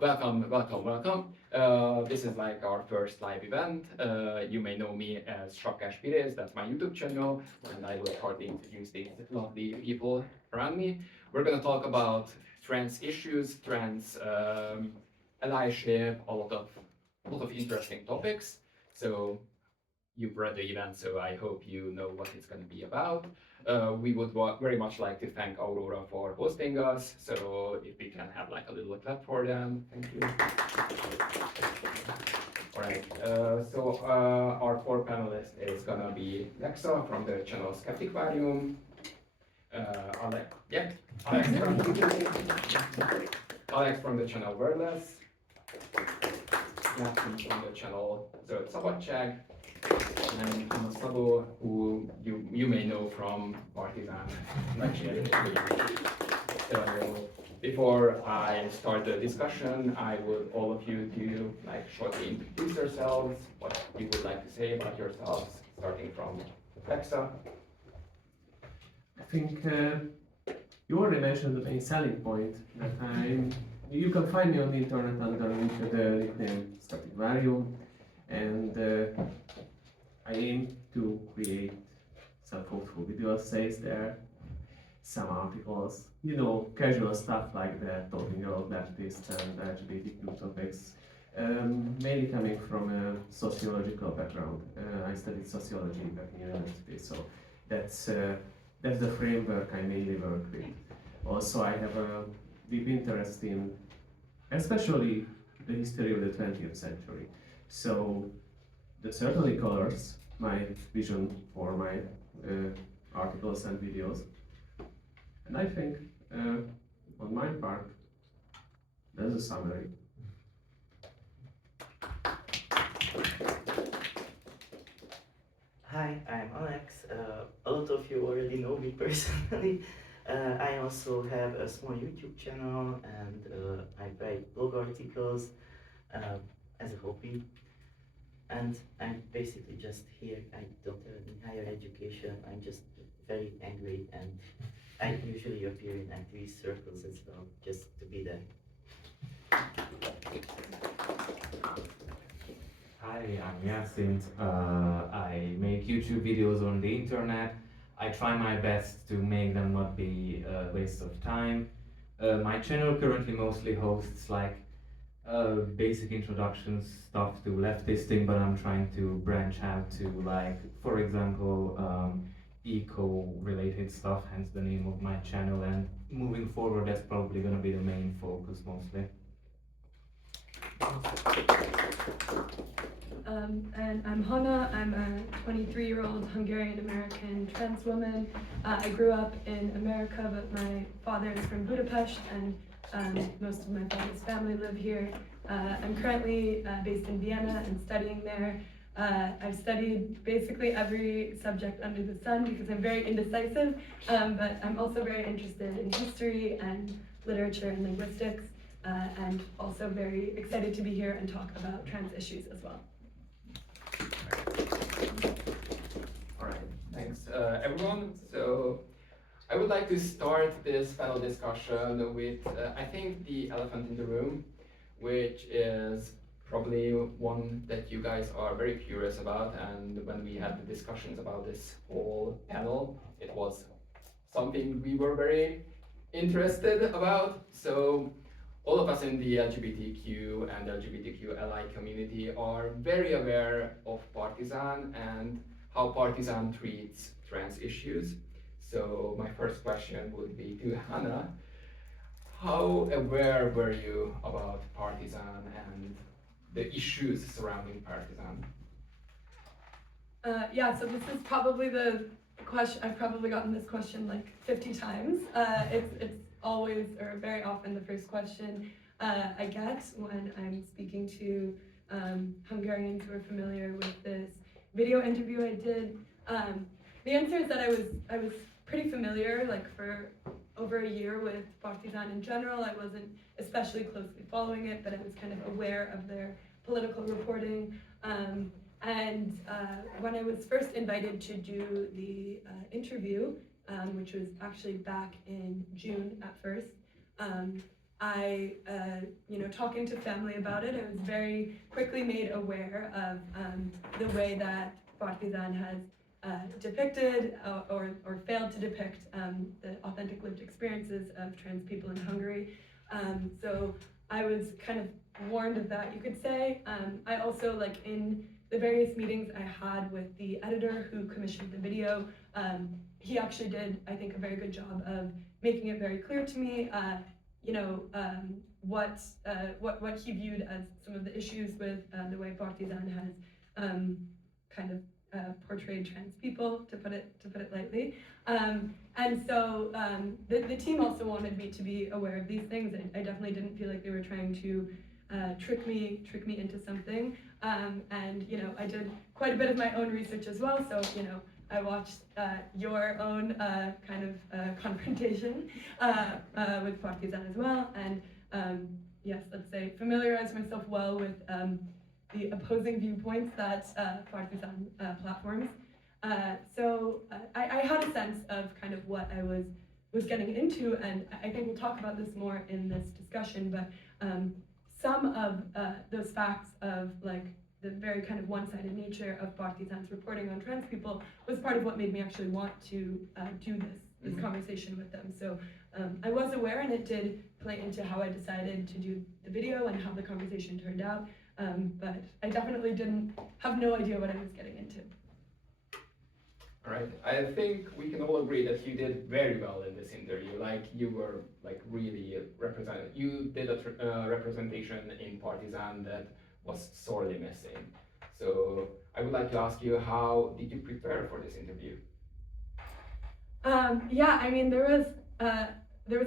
Welcome. This is like our first live event. You may know me as Sapkás Piréz, that's my YouTube channel, and I will hardly introduce these lovely people around me. We're gonna talk about trans issues, trans allyship, a lot of interesting topics. So you've read the event, so I hope you know what it's going to be about. We would very much like to thank Aurora for hosting us, so if we can have like a little clap for them, thank you. All right, so our four panelists is going to be Lexa from the channel Skeptikvarium, Alex from the channel Wordless, Matthew from the channel Zöld Szabadság, and Szabó, who you may know from Partizán. So before I start the discussion, I would all of you to like shortly introduce yourselves, what you would like to say about yourselves, starting from Lexa. I think you already mentioned the main selling point that you can find me on the internet under the nickname Narratívák, and I aim to create some thoughtful video essays there, some articles, casual stuff like that, talking about leftist and LGBTQ topics, mainly coming from a sociological background. I studied sociology back in university, so that's the framework I mainly work with. Also, I have a deep interest in, especially the history of the 20th century. So that certainly colors my vision for my articles and videos. And I think, on my part, that's a summary. Hi, I'm Alex. A lot of you already know me personally. I also have a small YouTube channel and I write blog articles as a hobby. And I'm basically just here. I don't have any higher education. I'm just very angry and I usually appear in activist circles as well, just to be there. Hi, I'm Jacint. I make YouTube videos on the internet. I try my best to make them not be a waste of time. My channel currently mostly hosts like basic introduction stuff to leftisting, but I'm trying to branch out to like, for example, eco-related stuff, hence the name of my channel, and moving forward that's probably going to be the main focus mostly. And I'm Hannah. I'm a 23-year-old Hungarian-American trans woman. I grew up in America, but my father is from Budapest, and most of my father's family live here. I'm currently based in Vienna and studying there. I've studied basically every subject under the sun because I'm very indecisive, but I'm also very interested in history and literature and linguistics, and also very excited to be here and talk about trans issues as well. All right, thanks everyone. So I would like to start this panel discussion with, I think, the elephant in the room, which is probably one that you guys are very curious about. And when we had the discussions about this whole panel, it was something we were very interested about. So all of us in the LGBTQ and LGBTQ ally community are very aware of Partizán and how Partizán treats trans issues. So my first question would be to Hannah. How aware were you about Partizán and the issues surrounding Partizán? Yeah, so this is probably the question, I've probably gotten this question like 50 times. It's always, or very often, the first question I get when I'm speaking to Hungarians who are familiar with this video interview I did. The answer is that I was pretty familiar, like for over a year, with Partizán in general. I wasn't especially closely following it, but I was kind of aware of their political reporting. And when I was first invited to do the interview, which was actually back in June at first, I, talking to family about it, I was very quickly made aware of the way that Partizán has depicted or failed to depict the authentic lived experiences of trans people in Hungary. So I was kind of warned of that, you could say. I also, like, in the various meetings I had with the editor who commissioned the video, he actually did, I think, a very good job of making it very clear to me, what he viewed as some of the issues with the way Partizán has kind of portrayed trans people, to put it lightly. And so the team also wanted me to be aware of these things. I definitely didn't feel like they were trying to trick me into something. And I did quite a bit of my own research as well. So I watched your own kind of confrontation with Partizán as well, and yes, let's say familiarize myself well with the opposing viewpoints that Partizán platforms. So I had a sense of kind of what I was getting into, and I think we'll talk about this more in this discussion, but some of those facts of, like, the very kind of one-sided nature of Partizán's reporting on trans people was part of what made me actually want to do this conversation with them. So I was aware, and it did play into how I decided to do the video and how the conversation turned out. But I definitely didn't have no idea what I was getting into. All right, I think we can all agree that you did very well in this interview. Like, you were like really represented. You did a representation in Partizán that was sorely missing. So I would like to ask you, how did you prepare for this interview? Yeah, I mean, there was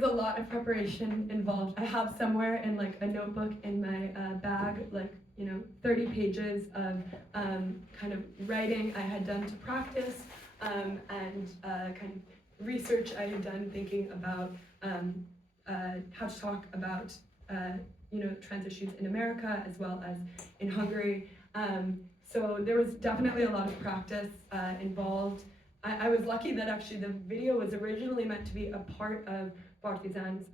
a lot of preparation involved. I have somewhere in, like, a notebook in my bag, like, 30 pages of kind of writing I had done to practice, and kind of research I had done thinking about how to talk about trans issues in America as well as in Hungary. So there was definitely a lot of practice involved. I was lucky that actually the video was originally meant to be a part of Partizán's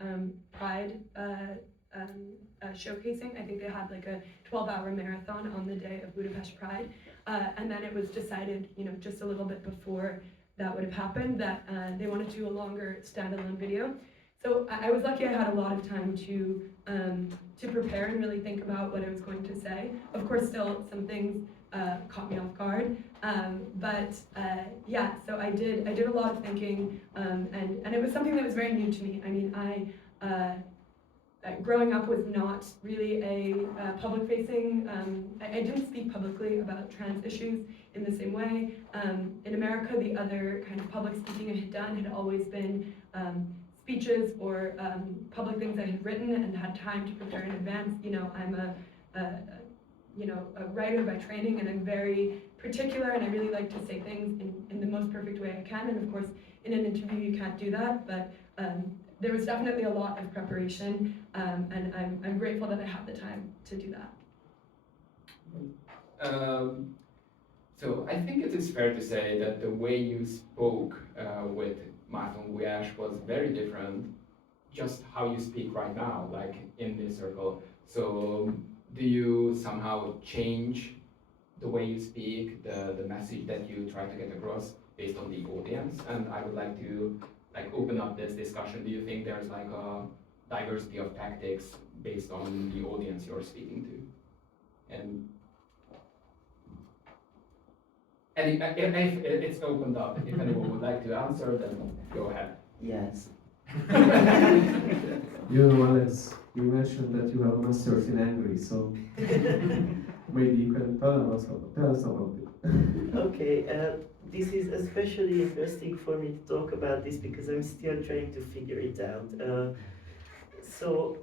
Pride showcasing. I think they had like a 12-hour marathon on the day of Budapest Pride, and then it was decided, just a little bit before that would have happened, that they wanted to do a longer standalone video. So I was lucky I had a lot of time to prepare and really think about what I was going to say. Of course, still some things caught me off guard, but yeah. So I did a lot of thinking, and it was something that was very new to me. I mean, growing up was not really a public-facing. I didn't speak publicly about trans issues in the same way. In America, the other kind of public speaking I had done had always been speeches or public things I had written and had time to prepare in advance. I'm a writer by training, and I'm very particular, and I really like to say things in the most perfect way I can. And of course, in an interview, you can't do that, but there was definitely a lot of preparation, and I'm grateful that I had the time to do that. So I think it is fair to say that the way you spoke with Márton Gulyás was very different, just how you speak right now, like in this circle. So do you somehow change the way you speak, the message that you try to get across based on the audience? And I would like to open up this discussion. Do you think there's like a diversity of tactics based on the audience you're speaking to? And if it's opened up, if anyone would like to answer, then go ahead. Yes. Alex, you mentioned that you have a master's in Hungary, so maybe you can tell us about it. Okay, this is especially interesting for me to talk about this because I'm still trying to figure it out. So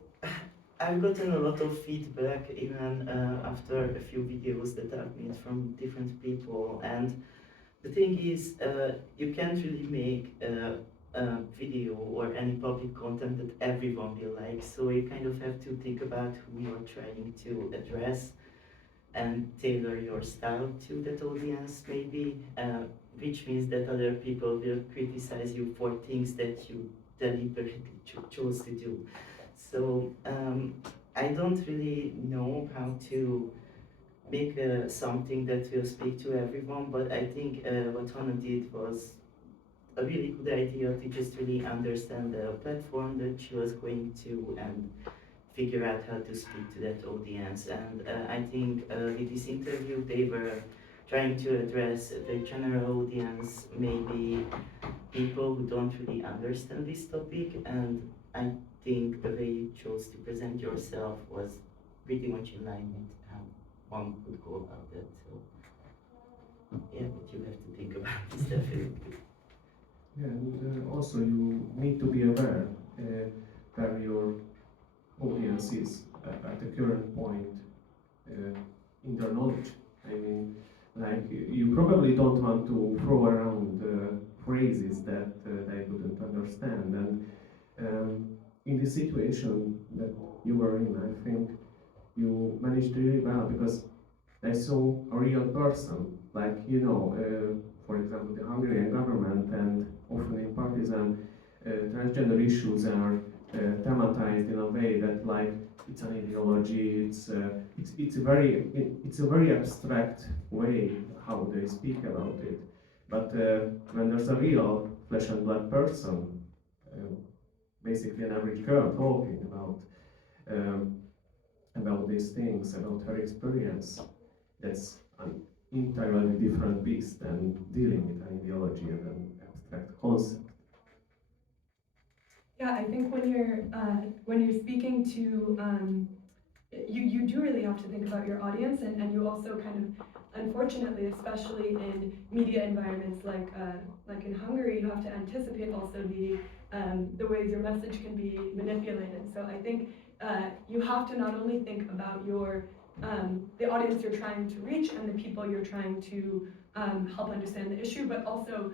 I've gotten a lot of feedback even after a few videos that I've made from different people, and the thing is, you can't really make a video or any public content that everyone will like, so you kind of have to think about who you're trying to address and tailor your style to that audience maybe, which means that other people will criticize you for things that you deliberately chose to do. So I don't really know how to make something that will speak to everyone, but I think what Hannah did was a really good idea to just really understand the platform that she was going to and figure out how to speak to that audience. And I think with this interview, they were trying to address the general audience, maybe people who don't really understand this topic. And I think the way you chose to present yourself was pretty much in line with how one could go about that. So yeah, but you have to think about this definitely. Yeah, and also you need to be aware where your audience is at the current point in their knowledge. I mean, like you probably don't want to throw around phrases that they wouldn't understand. And in the situation that you were in, I think you managed really well because they saw a real person. Like, you know, for example, the Hungarian government and often in Partizán, transgender issues are thematized in a way that, like, it's an ideology. It's a very abstract way how they speak about it. But when there's a real flesh and blood person, basically an average girl talking about these things, about her experience, that's an entirely different beast than dealing with an ideology and an abstract concept. Yeah, I think when you're speaking to you do really have to think about your audience, and you also kind of, unfortunately, especially in media environments like in Hungary, you have to anticipate also the ways your message can be manipulated. So I think you have to not only think about your the audience you're trying to reach and the people you're trying to help understand the issue, but also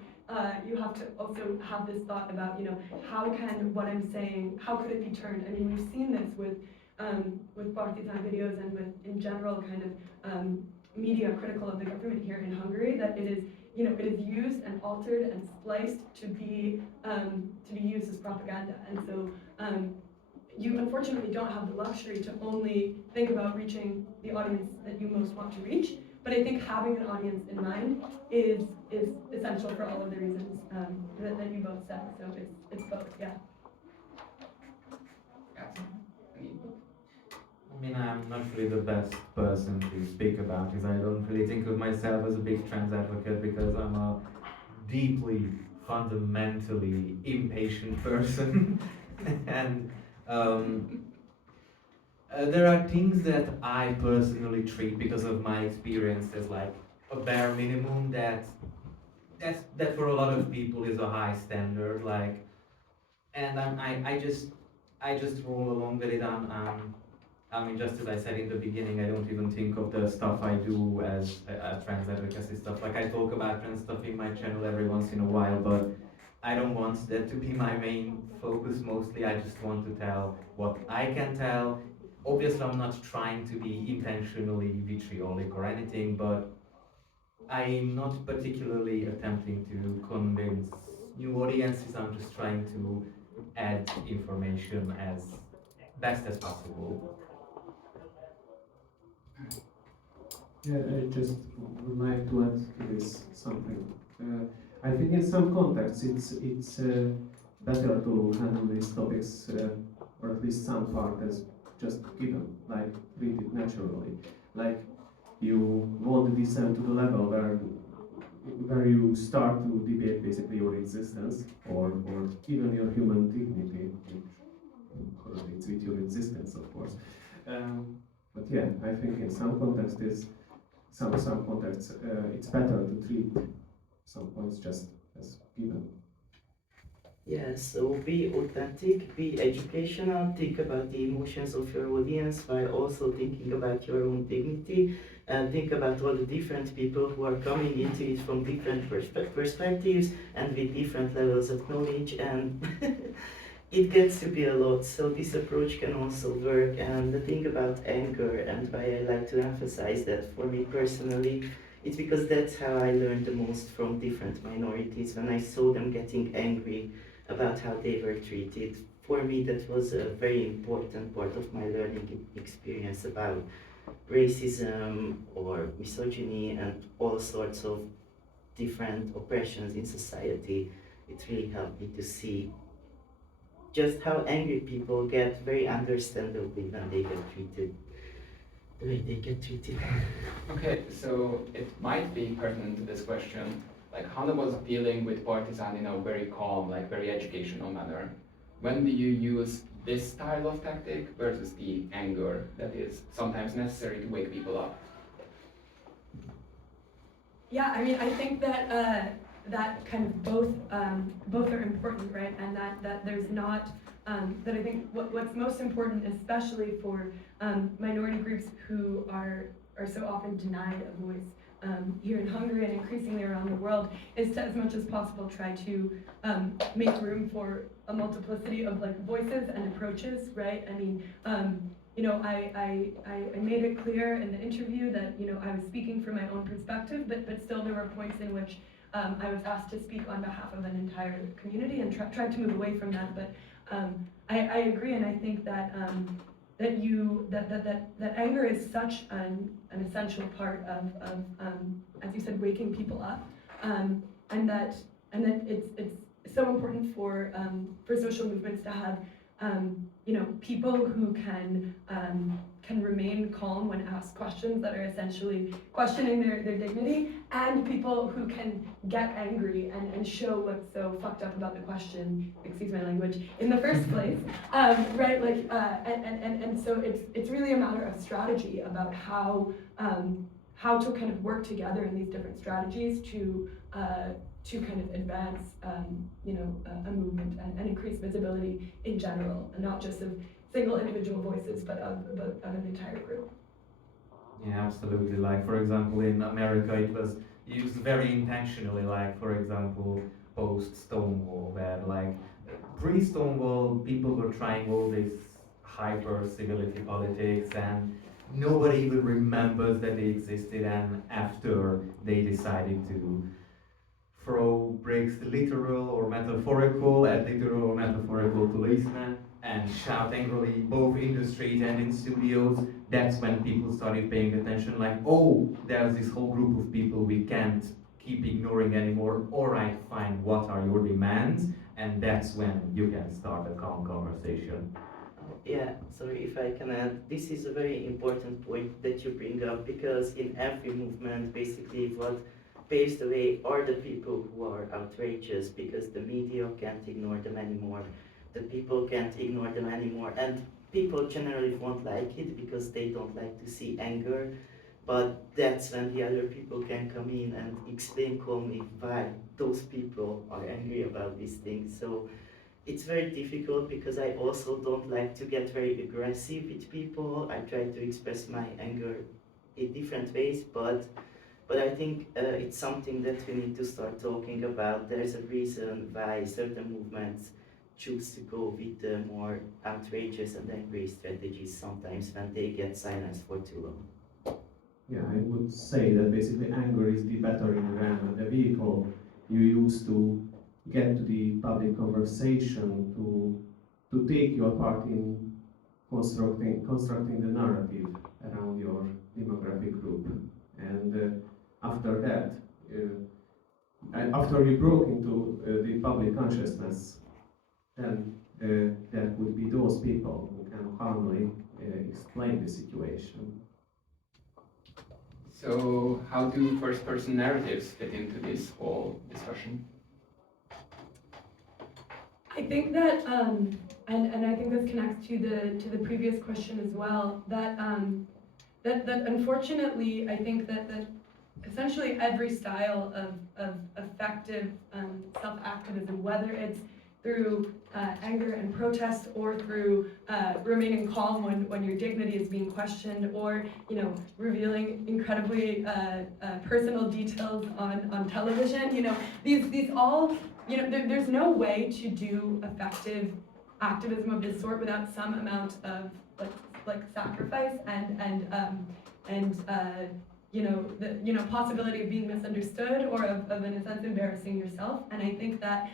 you have to also have this thought about, you know, how can what I'm saying, how could it be turned? I mean, we've seen this with Partizán videos and with, in general, kind of media critical of the government here in Hungary, that it is, you know, it is used and altered and spliced to be used as propaganda. And so you unfortunately don't have the luxury to only think about reaching the audience that you most want to reach, but I think having an audience in mind is essential for all of the reasons that you both said. So it's both, yeah. I mean, I'm not really the best person to speak about this. I don't really think of myself as a big trans advocate because I'm a deeply, fundamentally impatient person. And there are things that I personally treat because of my experience as like a bare minimum that for a lot of people is a high standard. Like, and I just roll along with it. I mean, just as I said in the beginning, I don't even think of the stuff I do as trans advocacy stuff. Like, I talk about trans stuff in my channel every once in a while, but I don't want that to be my main focus mostly. I just want to tell what I can tell. Obviously, I'm not trying to be intentionally vitriolic or anything, but I'm not particularly attempting to convince new audiences. I'm just trying to add information as best as possible. Yeah, I just would like to add to this something. I think in some contexts it's better to handle these topics, or at least some part, as just given, like treat it naturally. Like you won't descend to the level where you start to debate basically your existence or even your human dignity, which correlates with your existence, of course. But yeah, I think in some contexts, some contexts, it's better to treat some points just as given. Yeah, so be authentic, be educational, think about the emotions of your audience while also thinking about your own dignity, and think about all the different people who are coming into it from different perspectives and with different levels of knowledge, and it gets to be a lot, so this approach can also work. And the thing about anger, and why I like to emphasize that for me personally, it's because that's how I learned the most from different minorities, when I saw them getting angry about how they were treated for me that was a very important part of my learning experience about racism or misogyny and all sorts of different oppressions in society. It really helped me to see just how angry people get very understandably when they get treated the way they get treated. Okay, so it might be pertinent to this question. Like Hannah was dealing with Partizán in a very calm, like very educational manner. When do you use this style of tactic versus the anger that is sometimes necessary to wake people up? Yeah, I mean, I think that that kind of both are important, right? And that there's not that I think what's most important, especially for minority groups who are so often denied a voice here in Hungary and increasingly around the world, is to as much as possible try to make room for a multiplicity of like voices and approaches, right? I mean, you know, I made it clear in the interview that, you know, I was speaking from my own perspective, but still there were points in which I was asked to speak on behalf of an entire community and tried to move away from that. But I agree, and I think that that anger is such an essential part of as you said, waking people up, and that it's so important for social movements to have you know, people who can remain calm when asked questions that are essentially questioning their dignity, and people who can get angry and show what's so fucked up about the question, excuse my language, in the first place, right? Like, and so it's really a matter of strategy about how to kind of work together in these different strategies to kind of advance, you know, a movement and increase visibility in general, and not just of single individual voices, but of an entire group. Yeah, absolutely. Like, for example, in America, it was used very intentionally, like, for example, post-Stonewall, where, like, pre-Stonewall, people were trying all this hyper-civility politics, and nobody even remembers that they existed, and after they decided to throw bricks, literal or metaphorical, at literal or metaphorical policemen, and shout angrily both in the street and in studios, that's when people started paying attention, like, oh, there's this whole group of people we can't keep ignoring anymore. Alright, fine, what are your demands? And that's when you can start a calm conversation. Yeah, sorry if I can add, this is a very important point that you bring up, because in every movement, basically what paves the way are the people who are outrageous, because the media can't ignore them anymore, the people can't ignore them anymore, and people generally won't like it because they don't like to see anger, but that's when the other people can come in and explain calmly why those people are angry about these things. So it's very difficult, because I also don't like to get very aggressive with people. I try to express my anger in different ways, but I think it's something that we need to start talking about. There's a reason why certain movements choose to go with the more outrageous and angry strategies sometimes when they get silenced for too long. Yeah, I would say that basically anger is the battering ram, the vehicle you use to get to the public conversation, to take your part in constructing the narrative around your demographic group. And after that, and after you broke into the public consciousness, then there would be those people who can calmly explain the situation. So how do first-person narratives fit into this whole discussion? I think that, and I think this connects to the previous question as well, that that unfortunately, I think that essentially every style of effective self-activism, whether it's through anger and protest, or through remaining calm when your dignity is being questioned, or, you know, revealing incredibly personal details on television, you know, these all, you know, there's no way to do effective activism of this sort without some amount of like sacrifice and you know, possibility of being misunderstood, or of in a sense embarrassing yourself. And I think that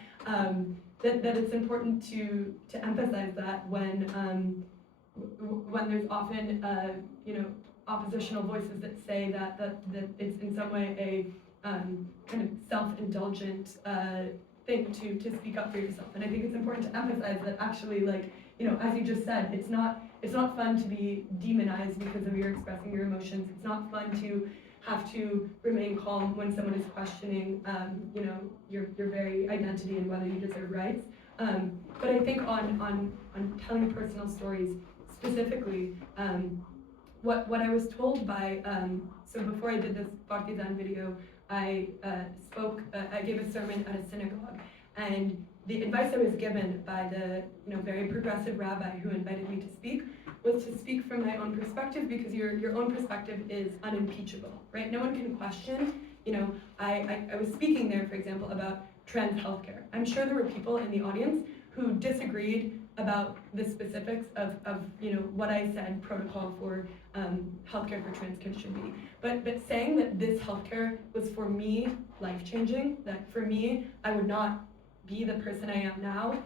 that it's important to emphasize that when there's often oppositional voices that say that it's in some way a kind of self-indulgent thing to speak up for yourself. And I think it's important to emphasize that actually, like, as you just said, it's not fun to be demonized because of your expressing your emotions. It's not fun to have to remain calm when someone is questioning, your very identity and whether you deserve rights. But I think on telling personal stories specifically, what I was told by, so before I did this Partizán video, I gave a sermon at a synagogue, and the advice I was given by the very progressive rabbi who invited me to speak was to speak from my own perspective, because your own perspective is unimpeachable, right? No one can question. I was speaking there, for example, about trans healthcare. I'm sure there were people in the audience who disagreed about the specifics of what I said protocol for healthcare for trans kids should be. But saying that this healthcare was for me life-changing, that for me I would not be the person I am now,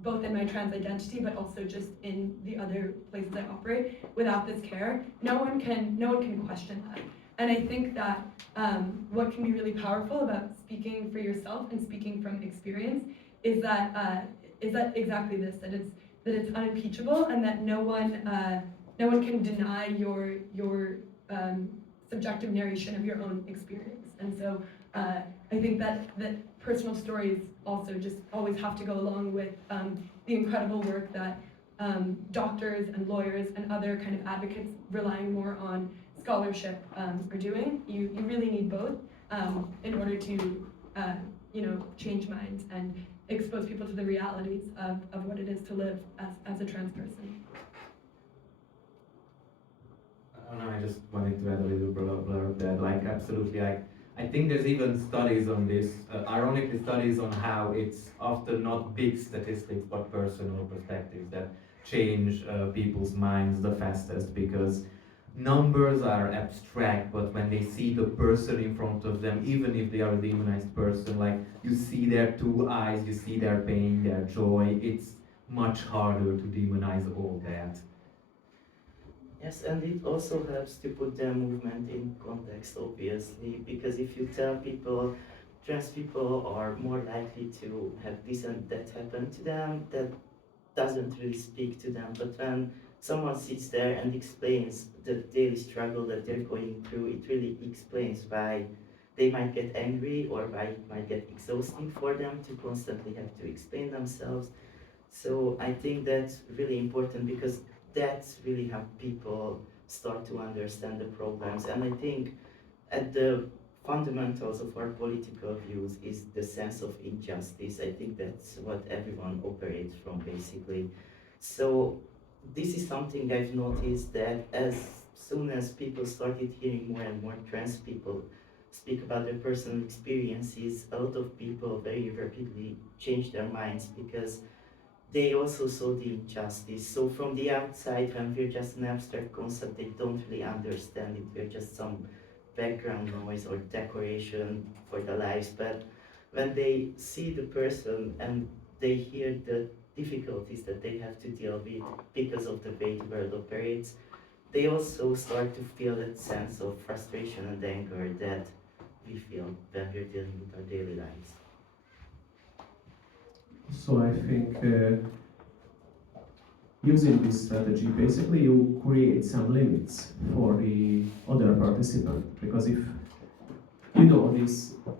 both in my trans identity but also just in the other places I operate, without this care, no one can question that. And I think that what can be really powerful about speaking for yourself and speaking from experience is that exactly this, that it's unimpeachable, and that no one can deny your subjective narration of your own experience. And so I think that personal stories also just always have to go along with the incredible work that doctors and lawyers and other kind of advocates relying more on scholarship are doing. You really need both in order to change minds and expose people to the realities of what it is to live as a trans person. No, I just wanted to add a little blurb that, like, absolutely, like, I think there's even studies on this, ironically studies on how it's often not big statistics but personal perspectives that change people's minds the fastest, because numbers are abstract, but when they see the person in front of them, even if they are a demonized person, like, you see their two eyes, you see their pain, their joy, it's much harder to demonize all that. Yes, and it also helps to put their movement in context, obviously, because if you tell people trans people are more likely to have this and that happen to them, that doesn't really speak to them. But when someone sits there and explains the daily struggle that they're going through, it really explains why they might get angry or why it might get exhausting for them to constantly have to explain themselves. So I think that's really important, because that's really how people start to understand the problems. And I think at the fundamentals of our political views is the sense of injustice. I think that's what everyone operates from, basically. So this is something I've noticed, that as soon as people started hearing more and more trans people speak about their personal experiences, a lot of people very rapidly changed their minds, because they also saw the injustice. So from the outside, when we're just an abstract concept, they don't really understand it. We're just some background noise or decoration for their lives. But when they see the person and they hear the difficulties that they have to deal with because of the way the world operates, they also start to feel that sense of frustration and anger that we feel when we're dealing with our daily lives. So I think using this strategy, basically you create some limits for the other participant, because if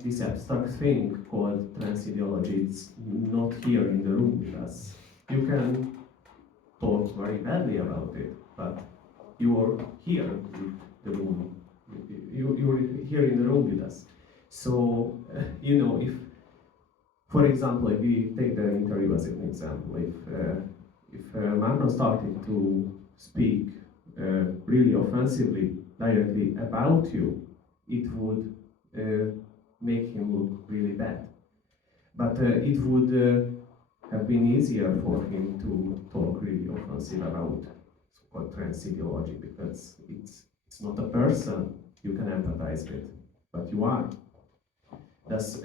this abstract thing called trans ideology is not here in the room with us, you can talk very badly about it, but you're here in the room. You're here in the room with us. So if, for example, if we take the interview as an example, if Marno started to speak really offensively, directly about you, it would make him look really bad. But it would have been easier for him to talk really offensive about so-called trans ideology, because it's not a person you can empathize with, but you are. Thus,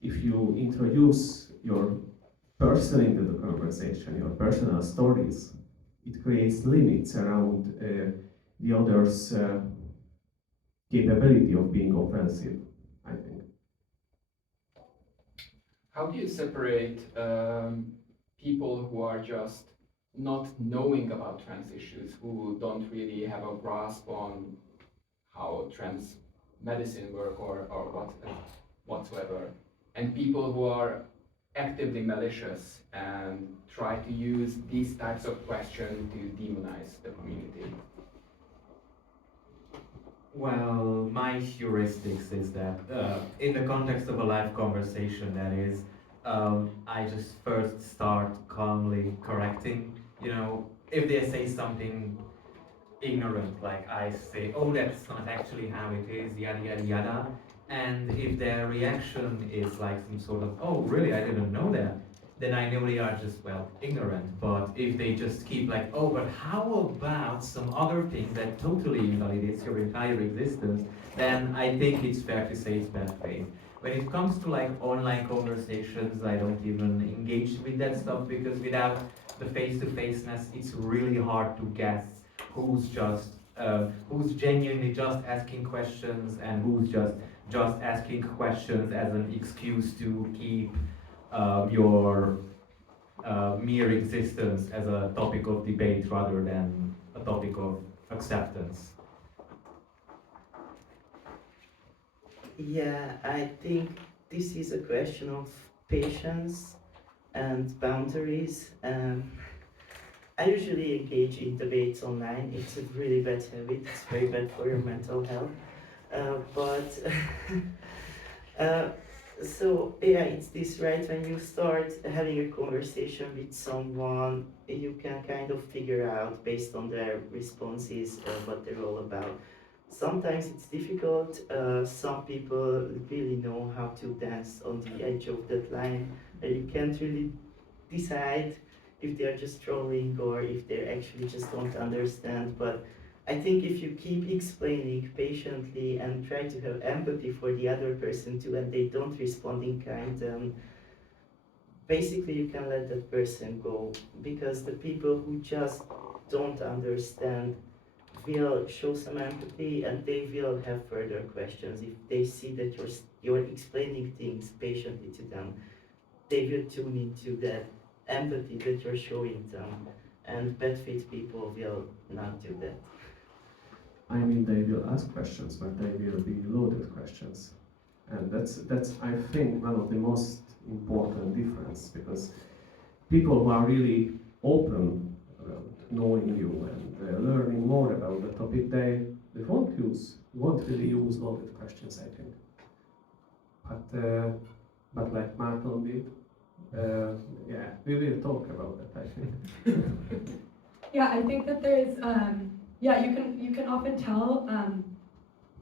if you introduce you're personal into the conversation, your personal stories, it creates limits around the other's capability of being offensive, I think. How do you separate people who are just not knowing about trans issues, who don't really have a grasp on how trans medicine work or what whatsoever, and people who are actively malicious and try to use these types of questions to demonize the community? Well, my heuristics is that in the context of a live conversation, that is, I just first start calmly correcting. You know, if they say something ignorant, like I say, oh, that's not actually how it is, yada yada yada. And if their reaction is like some sort of, oh, really, I didn't know that, then I know they are just, well, ignorant. But if they just keep like, oh, but how about some other thing that totally invalidates your entire existence, then I think it's fair to say it's bad faith. When it comes to like online conversations, I don't even engage with that stuff, because without the face-to-faceness, it's really hard to guess who's genuinely just asking questions and who's just asking questions as an excuse to keep your mere existence as a topic of debate rather than a topic of acceptance. Yeah, I think this is a question of patience and boundaries. I usually engage in debates online. It's a really bad habit. It's very bad for your mental health. So yeah, it's this, right? When you start having a conversation with someone, you can kind of figure out based on their responses what they're all about. Sometimes it's difficult. Some people really know how to dance on the edge of that line. You can't really decide if they're just trolling or if they actually just don't understand. But I think if you keep explaining patiently and try to have empathy for the other person too, and they don't respond in kind, basically you can let that person go, because the people who just don't understand will show some empathy and they will have further questions. If they see that you're explaining things patiently to them, they will tune into that empathy that you're showing them, and bad faith people will not do that. I mean, they will ask questions, but they will be loaded questions. And that's I think, one of the most important difference, because people who are really open about knowing you and learning more about the topic, they won't really use loaded questions, I think. But like Martin did, yeah, we will talk about that, I think. Yeah, I think that there's, yeah, you can often tell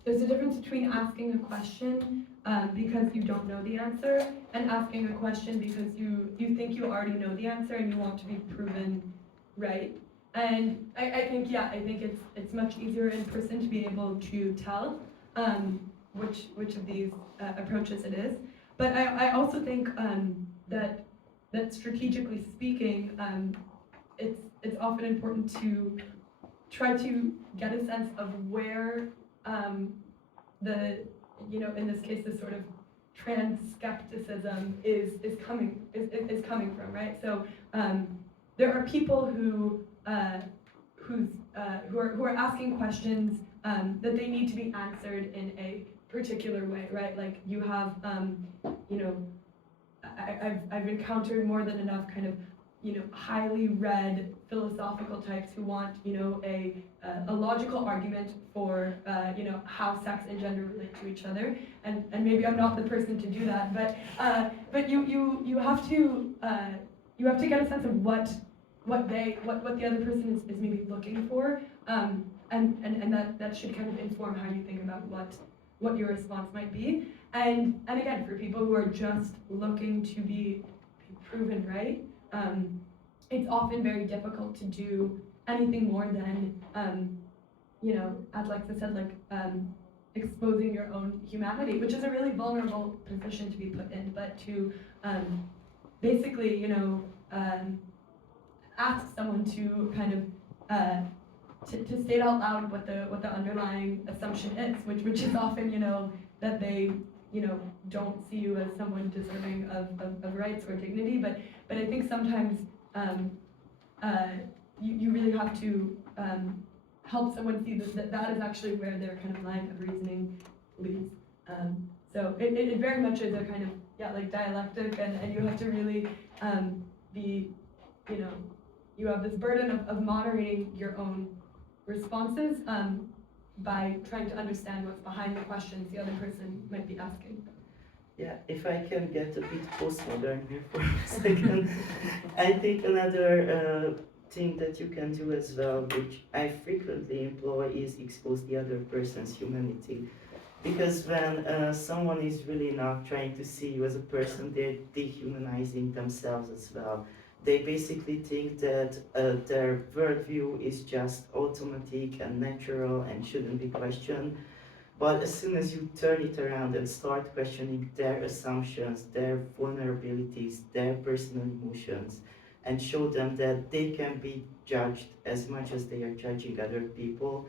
there's a difference between asking a question because you don't know the answer, and asking a question because you think you already know the answer and you want to be proven right. And I think it's much easier in person to be able to tell which of these approaches it is. But I also think that strategically speaking, it's often important to try to get a sense of where in this case, this sort of trans skepticism is coming from, right? So there are people who are asking questions that they need to be answered in a particular way, right? Like you have, I've encountered more than enough kind of, highly read philosophical types who want, a logical argument for, how sex and gender relate to each other. And maybe I'm not the person to do that, but you have to get a sense of what the other person is maybe looking for, and that should kind of inform how you think about what your response might be. And again, for people who are just looking to be proven right, it's often very difficult to do anything more than, as Alexa said, exposing your own humanity, which is a really vulnerable position to be put in, but to basically, you know, ask someone to kind of to state out loud what the underlying assumption is, which is often, you know, that they, you know, don't see you as someone deserving of rights or dignity. But I think sometimes you really have to help someone see that is actually where their kind of line of reasoning leads. So it very much is a kind of, yeah, like dialectic, and you have to really be, you know, you have this burden of moderating your own responses by trying to understand what's behind the questions the other person might be asking. Yeah, if I can get a bit postmodern here for a second, I think another thing that you can do as well, which I frequently employ, is expose the other person's humanity. Because when someone is really not trying to see you as a person, they're dehumanizing themselves as well. They basically think that their worldview is just automatic and natural and shouldn't be questioned. But as soon as you turn it around and start questioning their assumptions, their vulnerabilities, their personal emotions, and show them that they can be judged as much as they are judging other people,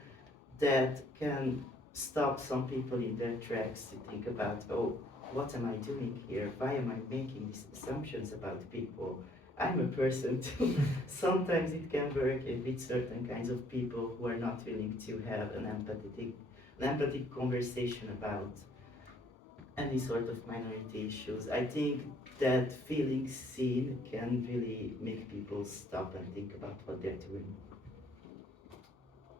that can stop some people in their tracks to think about, oh, what am I doing here? Why am I making these assumptions about people? I'm a person too. Sometimes it can work with certain kinds of people who are not willing to have an empathic conversation about any sort of minority issues. I think that feeling seen can really make people stop and think about what they're doing.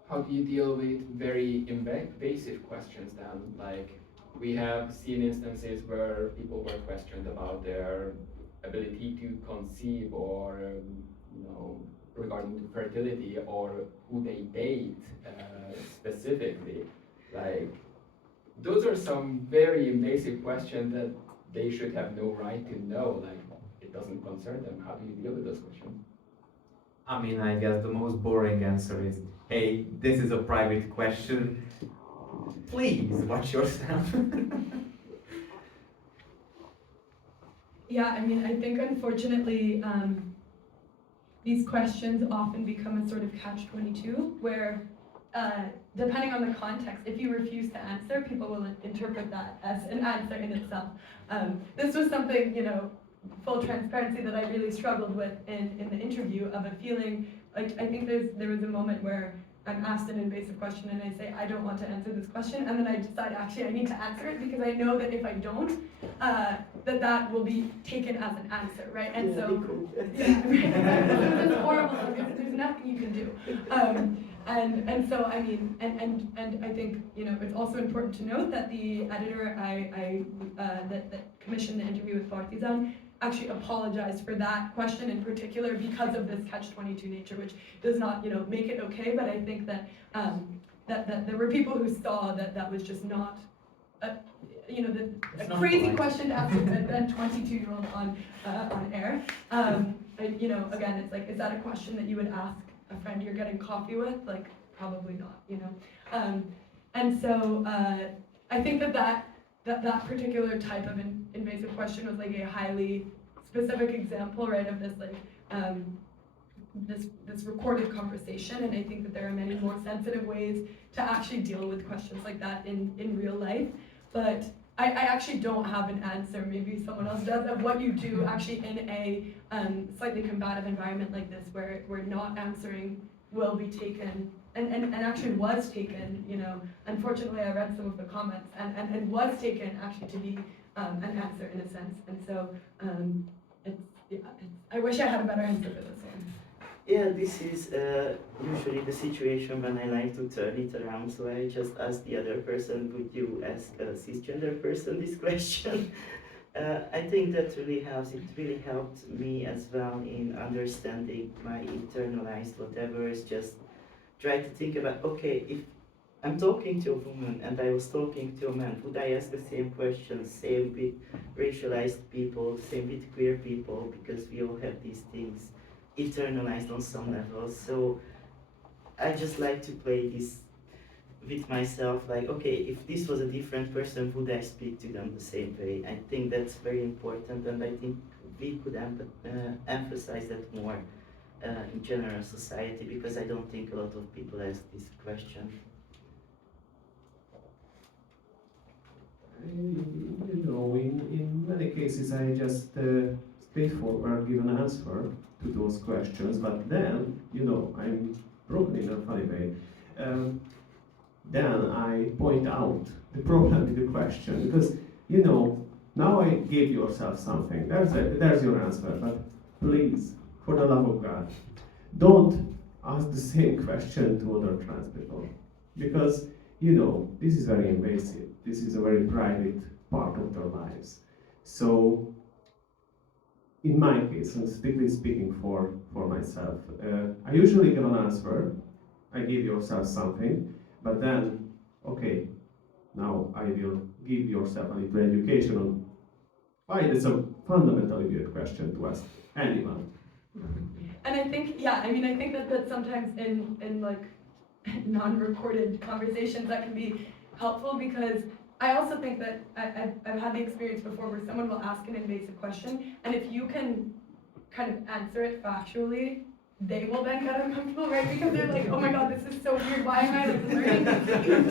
How do you deal with very invasive questions then? Like, we have seen instances where people were questioned about their ability to conceive, or you know, regarding to fertility, or who they date specifically. Like, those are some very invasive questions that they should have no right to know. Like, it doesn't concern them. How do you deal with those questions? I mean, I guess the most boring answer is, hey, this is a private question. Please watch yourself. Yeah, I mean, I think unfortunately, these questions often become a sort of catch-22, where depending on the context, if you refuse to answer, people will interpret that as an answer in itself. This was something, you know, full transparency, that I really struggled with in the interview, of a feeling like, I think there was a moment where I'm asked an invasive question and I say, I don't want to answer this question, and then I decide actually I need to answer it, because I know that if I don't, that will be taken as an answer, right? And yeah, so, it's horrible, there's nothing you can do. And so, I mean, and I think, you know, it's also important to note that the editor that commissioned the interview with Partizán actually apologized for that question in particular, because of this catch-22 nature, which does not, you know, make it okay. But I think that that there were people who saw that was just not, you know, a crazy question to ask a 22-year-old on air. You know, again, it's like, is that a question that you would ask a friend you're getting coffee with? Like, probably not, you know. And so I think that particular type of invasive question was like a highly specific example, right, of this like this recorded conversation. And I think that there are many more sensitive ways to actually deal with questions like that in real life. But I actually don't have an answer, maybe someone else does, of what you do actually in a slightly combative environment like this, where not answering will be taken, and actually was taken, you know. Unfortunately, I read some of the comments, and was taken actually to be an answer in a sense. And so I wish I had a better answer for this one. Yeah, this is usually the situation when I like to turn it around. So I just ask the other person, would you ask a cisgender person this question? I think that really helps. It really helped me as well in understanding my internalized whatever. Is just try to think about, okay, if I'm talking to a woman and I was talking to a man, would I ask the same questions? Same with racialized people, same with queer people, because we all have these things internalized on some level. So I just like to play this with myself, like, okay, if this was a different person, would I speak to them the same way? I think that's very important, and I think we could emphasize that more in general society, because I don't think a lot of people ask this question. You know, in many cases I just straightforward give an answer to those questions, but then, you know, I'm broken in a funny way. Then I point out the problem with the question, because, you know, now I gave yourself something, there's your answer, but please, for the love of God, don't ask the same question to other trans people, because, you know, this is very invasive, this is a very private part of their lives. So, in my case, and strictly speaking for myself, I usually give an answer, I give yourself something, but then, okay, now I will give yourself a little education on why it's a fundamentally weird question to ask anyone. And I think, yeah, I mean, I think that sometimes in like non-recorded conversations that can be helpful, because I also think that I've had the experience before where someone will ask an invasive question, and if you can kind of answer it factually, they will then get uncomfortable, right? Because they're like, oh my god, this is so weird, why am I like learning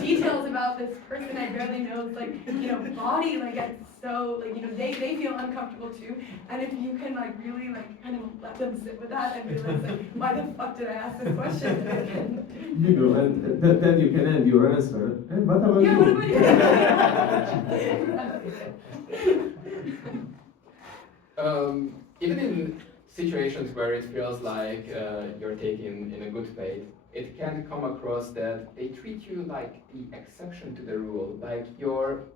details about this person I barely know, like, you know, body, like, it's so, like, you know, they feel uncomfortable too, and if you can, like, really, like, kind of let them sit with that and realize, like, why the fuck did I ask this question? You know, and then you can end your answer, and what about you? Yeah, what about you? Even in situations where it feels like you're taken in a good faith, it can come across that they treat you like the exception to the rule, like you're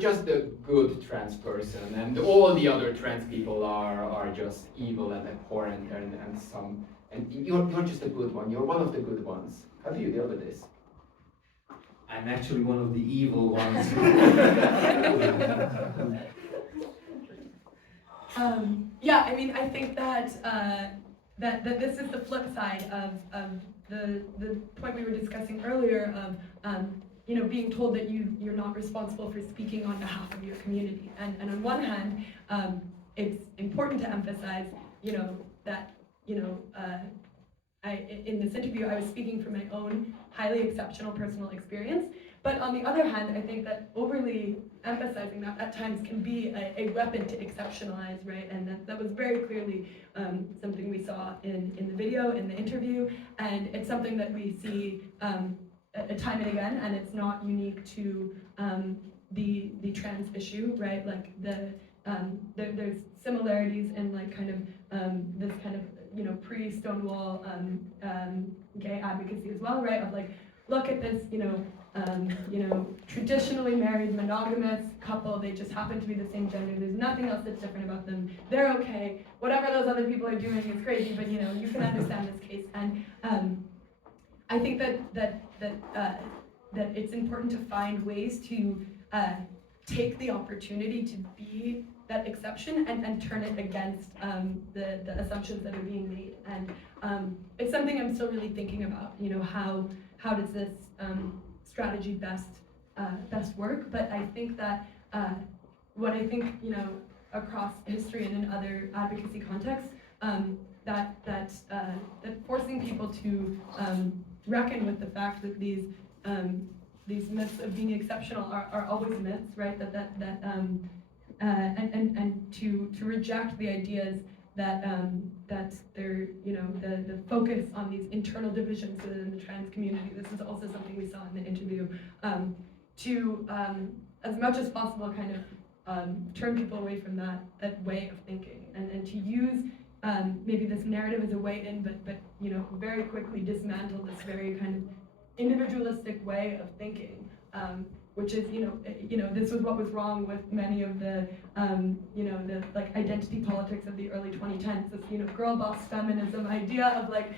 just the good trans person, and all the other trans people are just evil and abhorrent and you're just a good one. You're one of the good ones. How do you deal with this? I'm actually one of the evil ones. Yeah, I mean, I think that that this is the flip side of the point we were discussing earlier of you know, being told that you're not responsible for speaking on behalf of your community. And on one hand, it's important to emphasize, you know, that, you know, in this interview, I was speaking from my own highly exceptional personal experience. But on the other hand, I think that overly emphasizing that at times can be a weapon to exceptionalize, right? And that was very clearly something we saw in the video, in the interview, and it's something that we see time and again, and it's not unique to the trans issue, right? Like there's similarities in like kind of this kind of, you know, pre-Stonewall gay advocacy as well, right? Of like, look at this, you know, traditionally married monogamous couple, they just happen to be the same gender, there's nothing else that's different about them, they're okay, whatever those other people are doing is crazy, but you know, you can understand this case. And I think that it's important to find ways to take the opportunity to be that exception and turn it against the assumptions that are being made. And it's something I'm still really thinking about, you know, how does this strategy best work? But I think that what I think, you know, across history and in other advocacy contexts, that forcing people to reckon with the fact that these myths of being exceptional are always myths, right? And to reject the ideas that they're, you know, the focus on these internal divisions within the trans community. This is also something we saw in the interview. To as much as possible kind of turn people away from that way of thinking, and to use maybe this narrative as a way in, but you know, very quickly dismantle this very kind of individualistic way of thinking, which is, you know, this was what was wrong with many of the, you know, the like identity politics of the early 2010s. This, you know, girl boss feminism idea of like,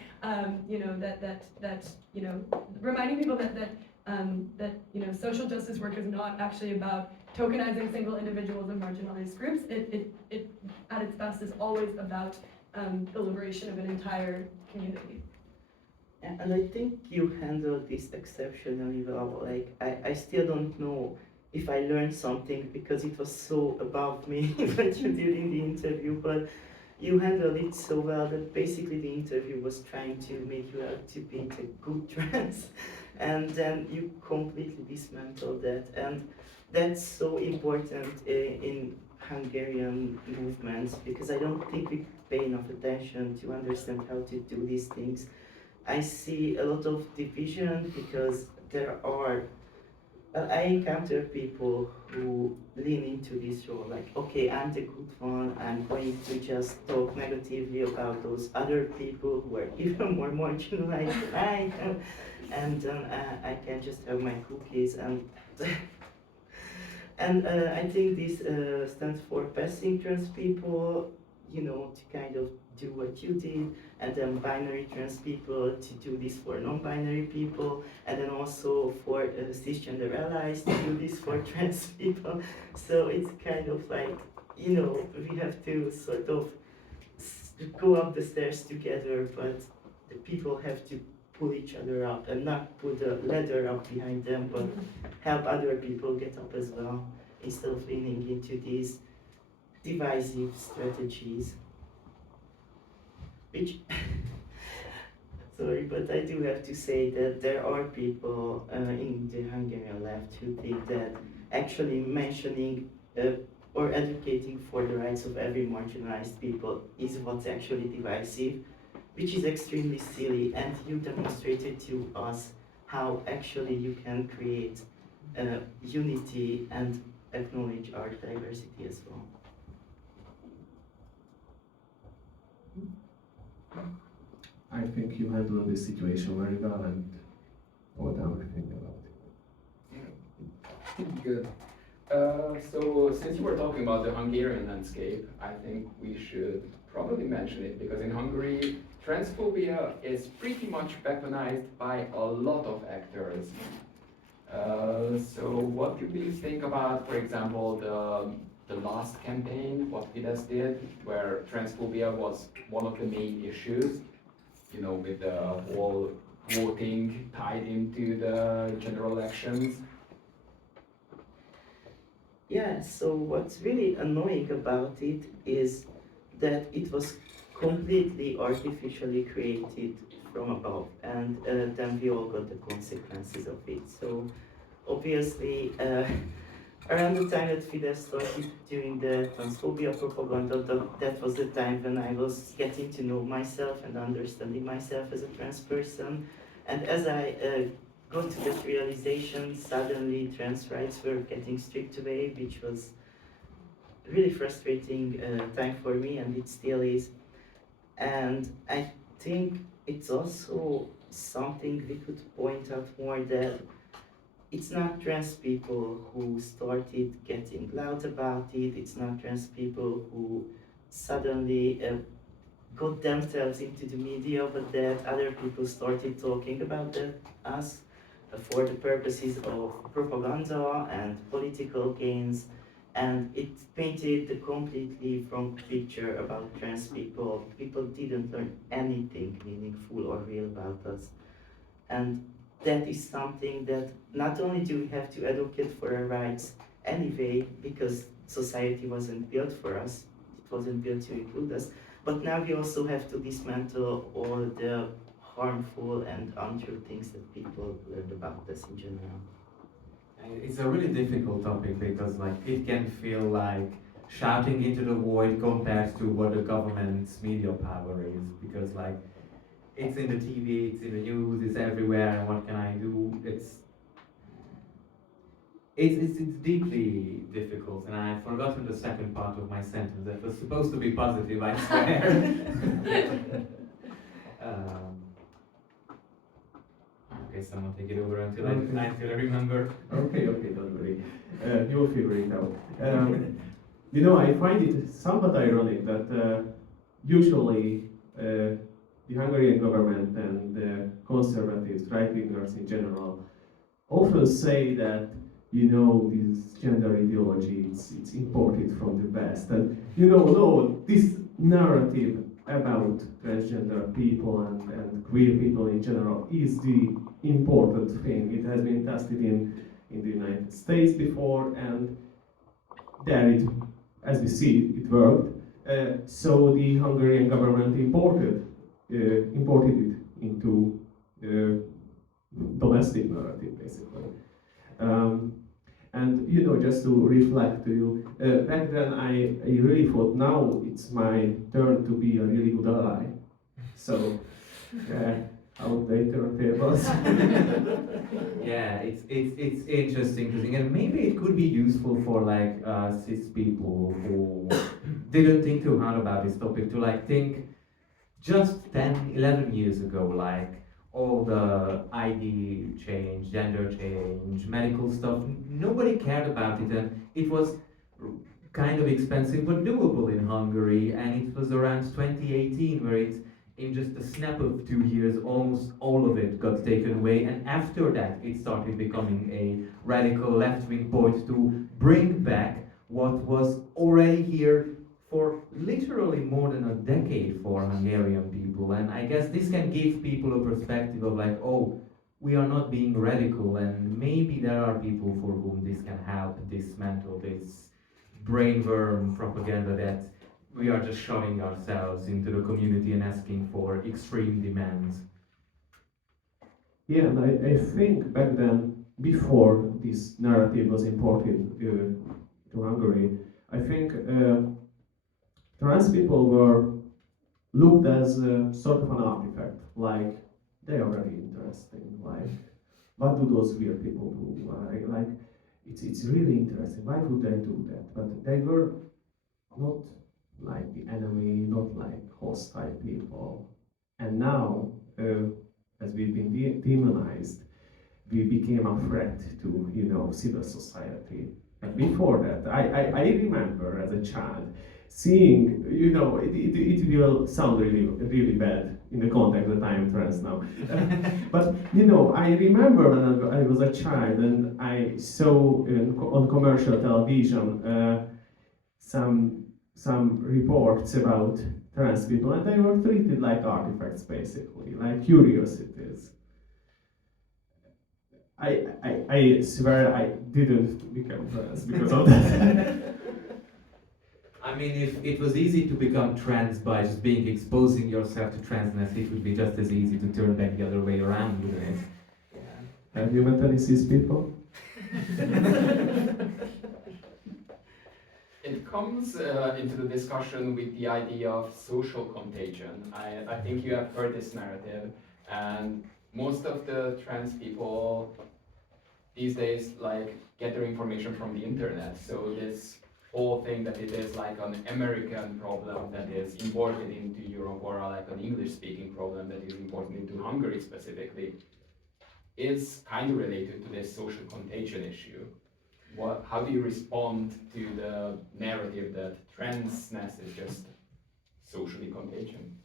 you know, that you know, reminding people that you know, social justice work is not actually about tokenizing single individuals and marginalized groups. It at its best is always about the liberation of an entire community. And I think you handled this exceptionally well. Like, I still don't know if I learned something, because it was so above me what you did in the interview, but you handled it so well that basically the interview was trying to make you out to be a good trans, and then you completely dismantled that, and that's so important in Hungarian movements, because I don't think we pay enough attention to understand how to do these things. I see a lot of division because I encounter people who lean into this role, like, okay, I'm the good one, I'm going to just talk negatively about those other people who are even more marginalized than I am, and I can just have my cookies, and I think this stands for passing trans people, to kind of do what you did, and then binary trans people to do this for non-binary people, and then also for cisgender allies to do this for trans people. So it's kind of like, we have to sort of go up the stairs together, but the people have to pull each other up and not put a ladder up behind them, but help other people get up as well, instead of leaning into these divisive strategies. Which, sorry, but I do have to say that there are people in the Hungarian left who think that actually mentioning or advocating for the rights of every marginalized people is what's actually divisive, which is extremely silly, and you demonstrated to us how actually you can create unity and acknowledge our diversity as well. I think you handled this situation very well and told everything about it. Good. So since you were talking about the Hungarian landscape, I think we should probably mention it, because in Hungary, transphobia is pretty much weaponized by a lot of actors. So what do you think about, for example, the last campaign, what Fidesz did, where transphobia was one of the main issues, with the whole voting tied into the general elections? Yeah, so what's really annoying about it is that it was completely artificially created from above, and then we all got the consequences of it. So obviously, around the time that Fidesz started doing the transphobia propaganda, that was the time when I was getting to know myself and understanding myself as a trans person. And as I got to that realization, suddenly trans rights were getting stripped away, which was really frustrating time for me, and it still is. And I think it's also something we could point out more, that it's not trans people who started getting loud about it, it's not trans people who suddenly got themselves into the media, but that other people started talking about us for the purposes of propaganda and political gains, and it painted the completely wrong picture about trans people. People didn't learn anything meaningful or real about us, and that is something that not only do we have to advocate for our rights anyway, because society wasn't built for us, it wasn't built to include us, but now we also have to dismantle all the harmful and untrue things that people learned about us in general. It's a really difficult topic, because it can feel like shouting into the void compared to what the government's media power is, because it's in the TV, it's in the news, it's everywhere, and what can I do? It's deeply difficult, and I've forgotten the second part of my sentence that was supposed to be positive, I swear. Okay, someone take it over until I remember. Okay, don't worry. You'll figure it out. I find it somewhat ironic that usually the Hungarian government and conservatives, right-wingers in general, often say that, this gender ideology, it's imported from the West. And, no, this narrative about transgender people and queer people in general is the important thing. It has been tested in in the United States before, and there it, as we see, it worked. So the Hungarian government imported it into domestic narrative, basically. And you know, just to reflect to you, back then I really thought now it's my turn to be a really good ally. So, how they turn tables. Yeah, it's interesting to think, and maybe it could be useful for like cis people who didn't think too hard about this topic to like think just 10, 11 years ago, like all the ID change, gender change, medical stuff, nobody cared about it, and it was kind of expensive but doable in Hungary, and it was around 2018 where it, in just a snap of 2 years, almost all of it got taken away, and after that it started becoming a radical left-wing point to bring back what was already here for literally more than a decade for Hungarian people. And I guess this can give people a perspective of like, oh, we are not being radical, and maybe there are people for whom this can help dismantle this brainworm propaganda that we are just shoving ourselves into the community and asking for extreme demands. Yeah, and I think back then, before this narrative was imported to Hungary, I think trans people were looked as sort of an artifact, like they are very interesting, like what do those weird people do? Like it's really interesting, why would they do that? But they were not like the enemy, not like hostile people. And now, as we've been demonized, we became a threat to, you know, civil society. And before that, I remember as a child seeing, you know, it will sound really bad in the context that I am trans now. But, you know, I remember when I was a child and I saw on commercial television some reports about trans people, and they were treated like artifacts, basically, like curiosities. I swear I didn't become trans because of that. I mean, if it was easy to become trans by just exposing yourself to transness, it would be just as easy to turn back the other way around, wouldn't it? Yeah. Have you met any cis people? It comes into the discussion with the idea of social contagion. I think you have heard this narrative, and most of the trans people these days like get their information from the internet. So this whole thing that it is like an American problem that is imported into Europe, or like an English-speaking problem that is imported into Hungary specifically, is kind of related to this social contagion issue. How do you respond to the narrative that transness is just socially contagion?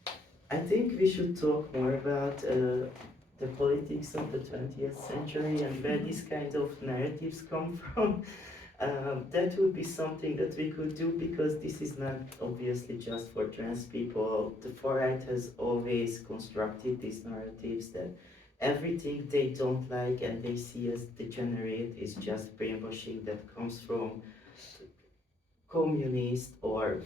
I think we should talk more about the politics of the 20th century and where these kind of narratives come from. That would be something that we could do, because this is not obviously just for trans people. The far right has always constructed these narratives that everything they don't like and they see as degenerate is just brainwashing that comes from communist or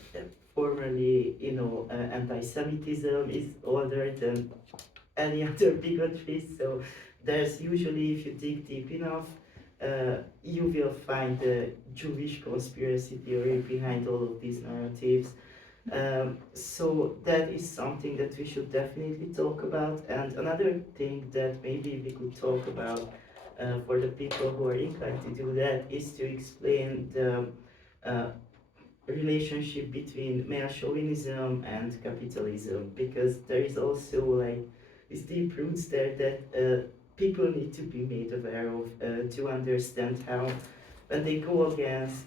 formerly, you know, anti-Semitism is older than any other bigotry. So there's usually, if you dig deep enough, you will find the Jewish conspiracy theory behind all of these narratives. So that is something that we should definitely talk about. And another thing that maybe we could talk about for the people who are inclined to do that is to explain the relationship between male chauvinism and capitalism, because there is also like these deep roots there that people need to be made aware of to understand how, when they go against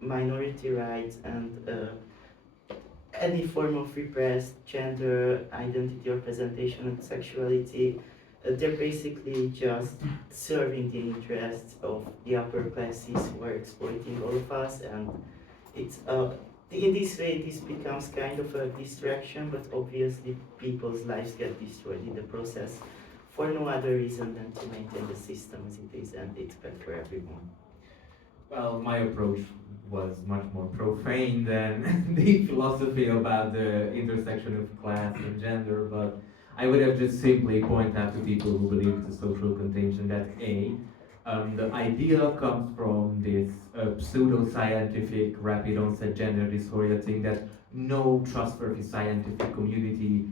minority rights and any form of repressed gender identity or presentation and sexuality, they're basically just serving the interests of the upper classes who are exploiting all of us. And it's in this way this becomes kind of a distraction, but obviously people's lives get destroyed in the process for no other reason than to maintain the system as it is, and it's bad for everyone. Well, my approach was much more profane than the philosophy about the intersection of class and gender, but I would have just simply pointed out to people who believe the social contagion that the idea comes from this pseudo-scientific rapid onset gender dysphoria thing that no trustworthy scientific community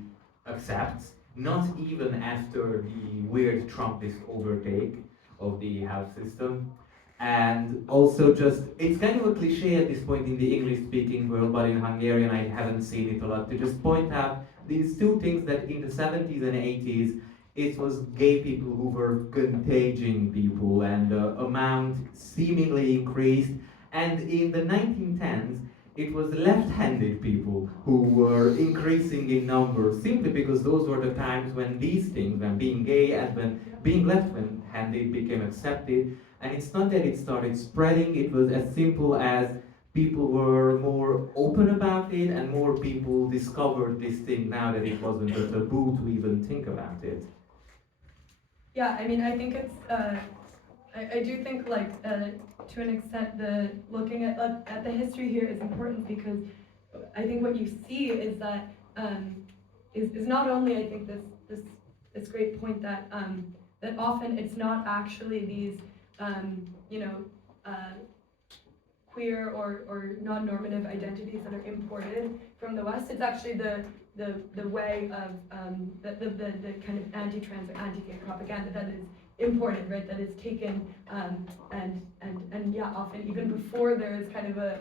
accepts, not even after the weird Trumpist overtake of the health system. And also just, it's kind of a cliche at this point in the English-speaking world, but in Hungarian I haven't seen it a lot, to just point out these two things that in the 70s and 80s, it was gay people who were contagion people, and the amount seemingly increased. And in the 1910s, it was left-handed people who were increasing in numbers, simply because those were the times when these things, when being gay and when being left-handed became accepted. And it's not that it started spreading, it was as simple as people were more open about it and more people discovered this thing now that it wasn't a taboo to even think about it. Yeah, I mean, I think it's, I do think like, to an extent, the looking at the history here is important, because I think what you see is that, is not only, I think, this great point that, that often it's not actually these, you know, queer or non-normative identities that are imported from the West. It's actually the way of the kind of anti-trans or anti-gay propaganda that is imported, right? That is taken and yeah, often even before there is kind of a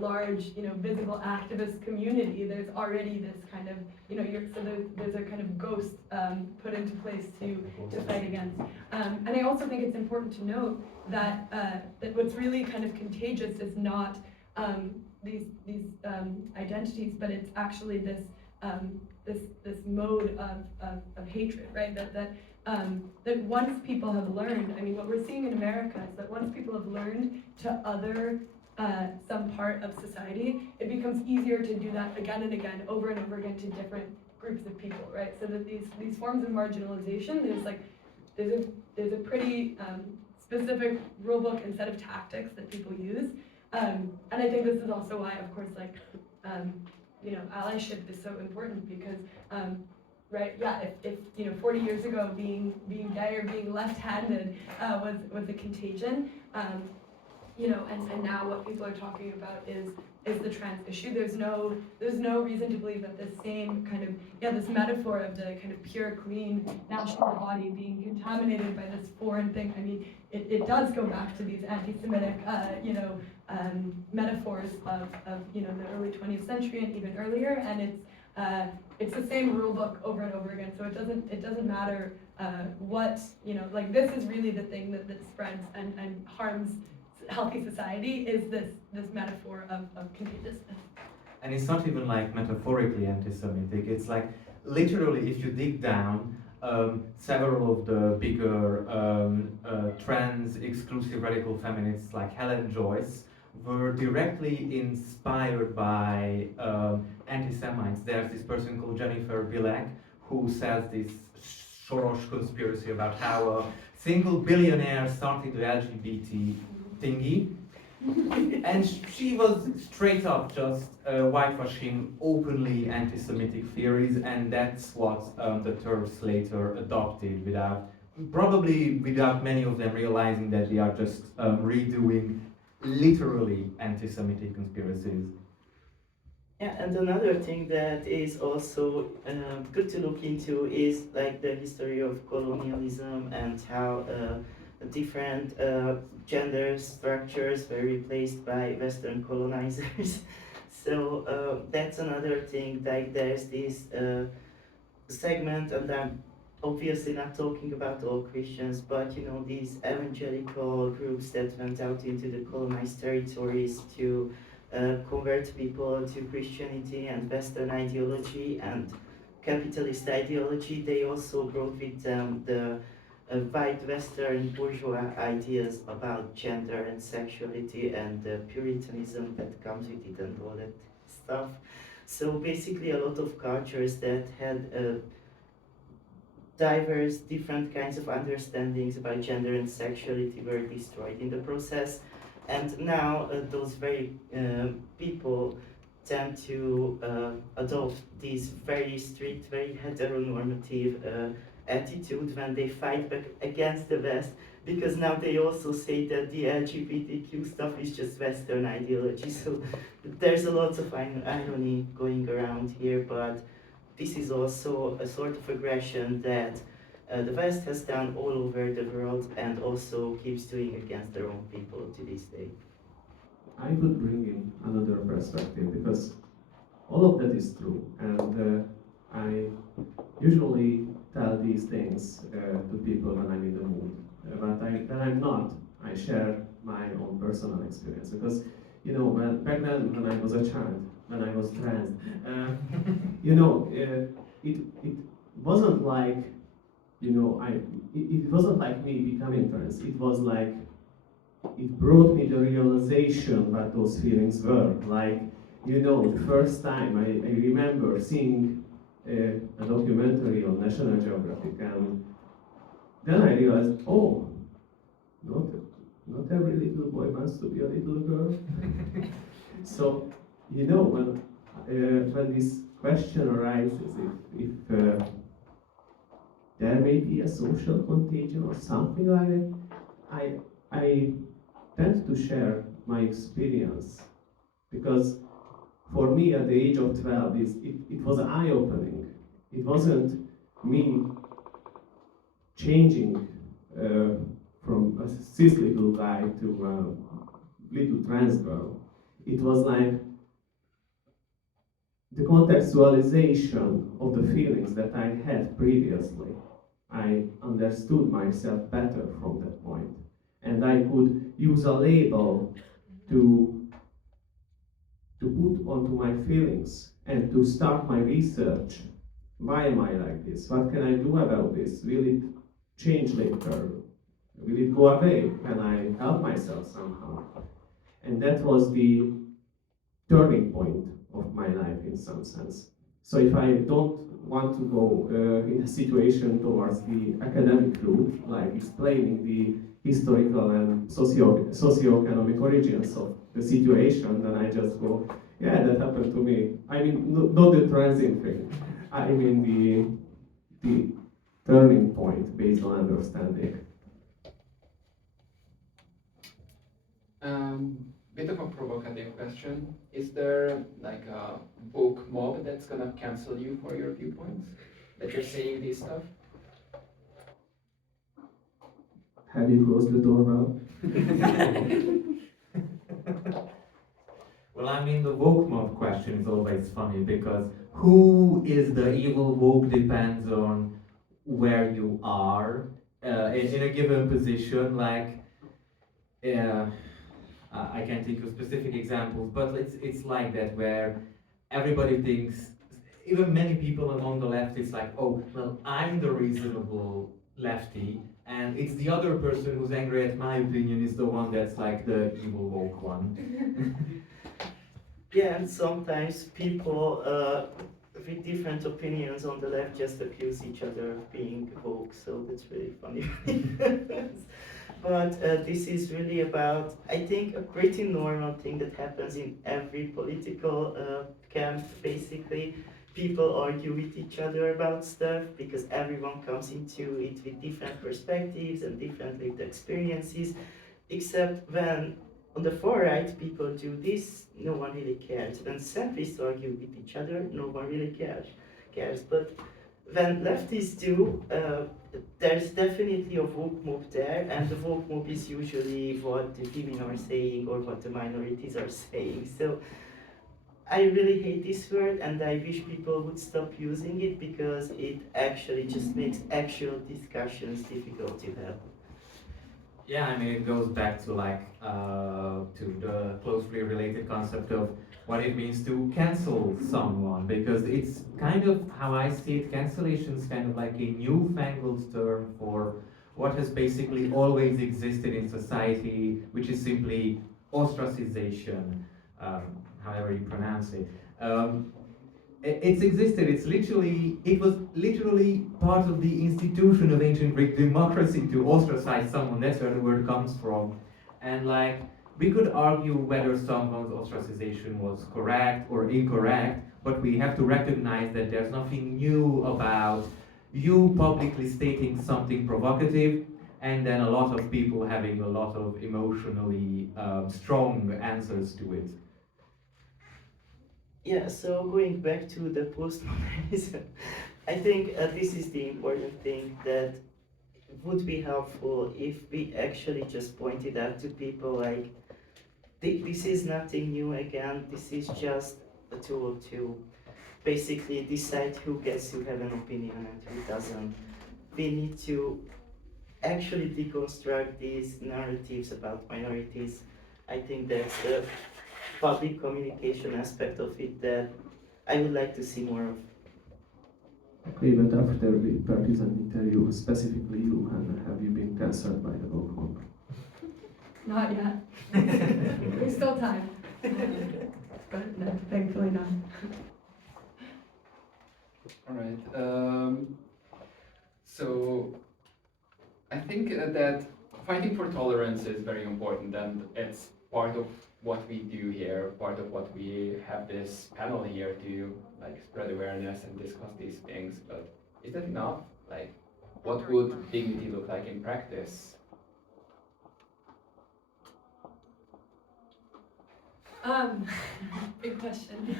large, you know, visible activist community, there's already this kind of, you know, so there's a kind of ghost put into place to fight against. And I also think it's important to note that that what's really kind of contagious is not these identities, but it's actually this this mode of hatred, right? That once people have learned, I mean, what we're seeing in America is that once people have learned to other some part of society, it becomes easier to do that again and again, over and over again, to different groups of people, right? So that these forms of marginalization, there's a pretty specific rule book and set of tactics that people use, and I think this is also why, of course, like you know, allyship is so important, because right, yeah, if you know, 40 years ago being gay or being left-handed was a contagion, you know, and now what people are talking about is the trans issue. There's no reason to believe that this same kind of, yeah, this metaphor of the kind of pure, clean national body being contaminated by this foreign thing. I mean, it does go back to these anti-Semitic, you know, metaphors of you know, the early 20th century and even earlier, and it's the same rule book over and over again. So it doesn't matter what, you know, like, this is really the thing that spreads and harms healthy society, is this metaphor of contagiousness. And it's not even like metaphorically anti-Semitic, it's like literally, if you dig down, several of the bigger trans exclusive radical feminists like Helen Joyce were directly inspired by anti-Semites. There's this person called Jennifer Bilek who says this Soros conspiracy about how a single billionaire started the LGBT thingy, and she was straight up just whitewashing openly anti-Semitic theories, and that's what the TERFs later adopted, probably without many of them realizing that they are just redoing literally anti-Semitic conspiracies. Yeah, and another thing that is also good to look into is like the history of colonialism and how different gender structures were replaced by Western colonizers. So that's another thing. Like, there's this segment, and I'm obviously not talking about all Christians, but you know, these evangelical groups that went out into the colonized territories to convert people to Christianity and Western ideology and capitalist ideology. They also brought with them the white Western bourgeois ideas about gender and sexuality and the Puritanism that comes with it and all that stuff. So basically a lot of cultures that had diverse, different kinds of understandings about gender and sexuality were destroyed in the process. And now those very people tend to adopt this very strict, very heteronormative attitude when they fight back against the West, because now they also say that the LGBTQ stuff is just Western ideology. So there's a lot of irony going around here, but this is also a sort of aggression that the West has done all over the world and also keeps doing against their own people to this day. I would bring in another perspective because all of that is true, and I usually tell these things to people when I'm in the mood. But when I'm not, I share my own personal experience because, you know, back then when I was a child, when I was trans, you know, it wasn't like, you know, it wasn't like me becoming trans. It was like it brought me the realization what those feelings were. Like, you know, the first time I remember seeing a documentary on National Geographic, and then I realized, oh, not every little boy wants to be a little girl. So, you know, when this question arises, if there may be a social contagion or something like that, I tend to share my experience because for me at the age of 12, it was eye-opening. It wasn't me changing from a cis little guy to a little trans girl. It was like the contextualization of the feelings that I had previously. I understood myself better from that point. And I could use a label to put onto my feelings and to start my research. Why am I like this? What can I do about this? Will it change later? Will it go away? Can I help myself somehow? And that was the turning point of my life in some sense. So if I don't want to go in a situation towards the academic route, like explaining the historical and socioeconomic origins of the situation, then I just go, yeah, that happened to me. I mean, not the transing thing. I mean the turning point based on understanding. Bit of a provocative question. Is there like a woke mob that's gonna cancel you for your viewpoints? That you're saying this stuff? Have you closed the door now? Well, I mean, the woke mob question is always funny because who is the evil woke depends on where you are in a given position. Like, I can't think of specific examples, but it's like that where everybody thinks, even many people among the left, it's like, oh, well, I'm the reasonable lefty, and it's the other person who's angry at my opinion is the one that's like the evil woke one. Yeah, and sometimes people with different opinions on the left just accuse each other of being woke, so that's really funny. But this is really about, I think, a pretty normal thing that happens in every political camp, basically. People argue with each other about stuff because everyone comes into it with different perspectives and different lived experiences, except when on the far right people do this, no one really cares. When centrists argue with each other, no one really cares. But when leftists do, there's definitely a woke mob there, and the woke mob is usually what the women are saying or what the minorities are saying. So I really hate this word, and I wish people would stop using it because it actually just makes actual discussions difficult to have. Yeah, I mean, it goes back to like to the closely related concept of what it means to cancel someone, because it's kind of how I see it. Cancellation is kind of like a newfangled term for what has basically always existed in society, which is simply ostracization, however you pronounce it. it's existed. It was literally part of the institution of ancient Greek democracy to ostracize someone. That's where the word comes from. And like, we could argue whether someone's ostracization was correct or incorrect, but we have to recognize that there's nothing new about you publicly stating something provocative and then a lot of people having a lot of emotionally strong answers to it. Yeah, so going back to the postmodernism, I think this is the important thing that would be helpful if we actually just pointed out to people like, this is nothing new again, this is just a tool to basically decide who gets to have an opinion and who doesn't. We need to actually deconstruct these narratives about minorities. I think that's the public communication aspect of it that I would like to see more of. Okay, but after the Partizán interview, specifically you, Hannah, have you been cancelled by the local? Not yet. There's still time. But no, thankfully not. All right. So I think that fighting for tolerance is very important, and it's part of what we do here, part of what we have this panel here to like spread awareness and discuss these things. But is that enough? Like, what would dignity look like in practice? Big question.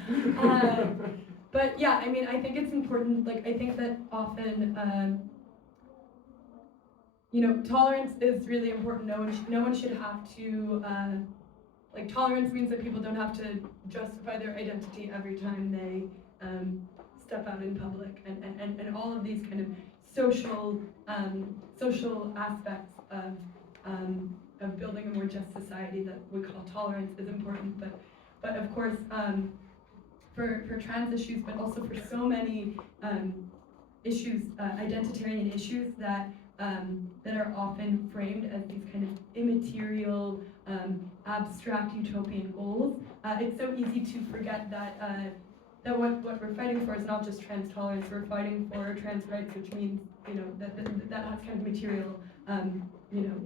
But yeah, I mean, I think it's important, like, I think that often, tolerance is really important. No one should have to, tolerance means that people don't have to justify their identity every time they step out in public, and all of these kind of social aspects of building a more just society that we call tolerance is important. But of course, for trans issues, but also for so many issues, identitarian issues that are often framed as these kind of immaterial, abstract utopian goals. It's so easy to forget that what we're fighting for is not just trans tolerance. We're fighting for trans rights, which means that has kind of material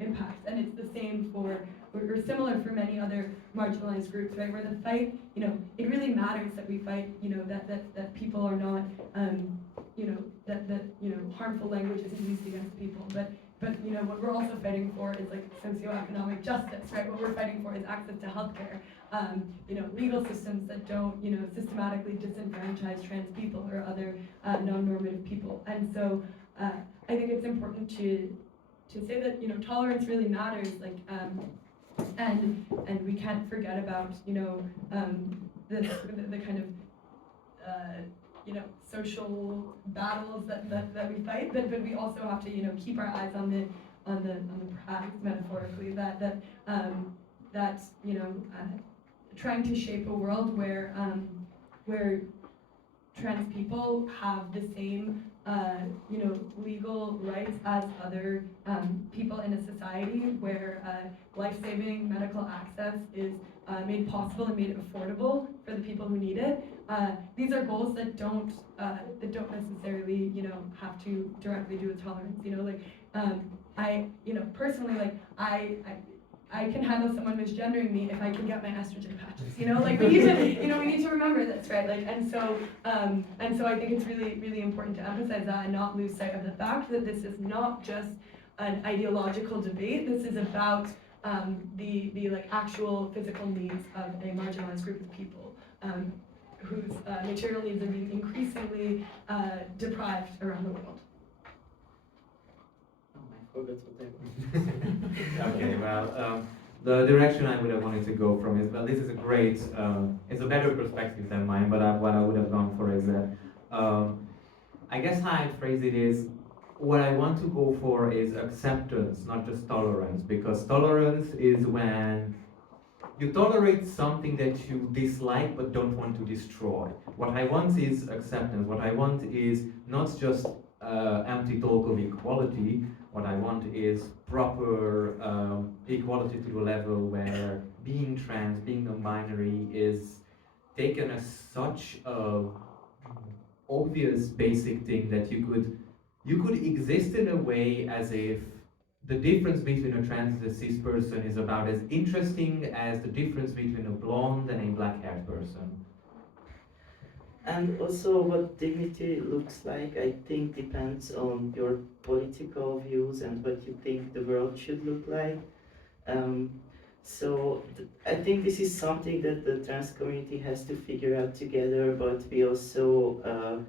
impacts, and it's the same for, or similar for many other marginalized groups, right? Where the fight, it really matters that we fight, that people are not, harmful language isn't used against people, but what we're also fighting for is like socioeconomic justice, right? What we're fighting for is access to healthcare, legal systems that don't, systematically disenfranchise trans people or other non-normative people. And so I think it's important to say that tolerance really matters, and we can't forget about the kind of social battles that we fight, but we also have to keep our eyes on the prize, metaphorically, that trying to shape a world where trans people have the same legal rights as other people in a society, where life-saving medical access is made possible and made affordable for the people who need it. These are goals that don't necessarily have to directly do with tolerance. I personally, I can handle someone misgendering me if I can get my estrogen patches. We need to remember this, right? And so I think it's really, really important to emphasize that and not lose sight of the fact that this is not just an ideological debate. This is about the actual physical needs of a marginalized group of people whose material needs are being increasingly deprived around the world. Okay, well, the direction I would have wanted to go from is, well, this is a great, it's a better perspective than mine, but what I would have gone for is that, I guess how I phrase it is, what I want to go for is acceptance, not just tolerance, because tolerance is when you tolerate something that you dislike but don't want to destroy. What I want is acceptance. What I want is not just empty talk of equality. What I want is proper equality to the level where being trans, being non-binary is taken as such a obvious basic thing that you could exist in a way as if the difference between a trans and a cis person is about as interesting as the difference between a blonde and a black-haired person. And also what dignity looks like, I think, depends on your political views and what you think the world should look like. I think this is something that the trans community has to figure out together, but we also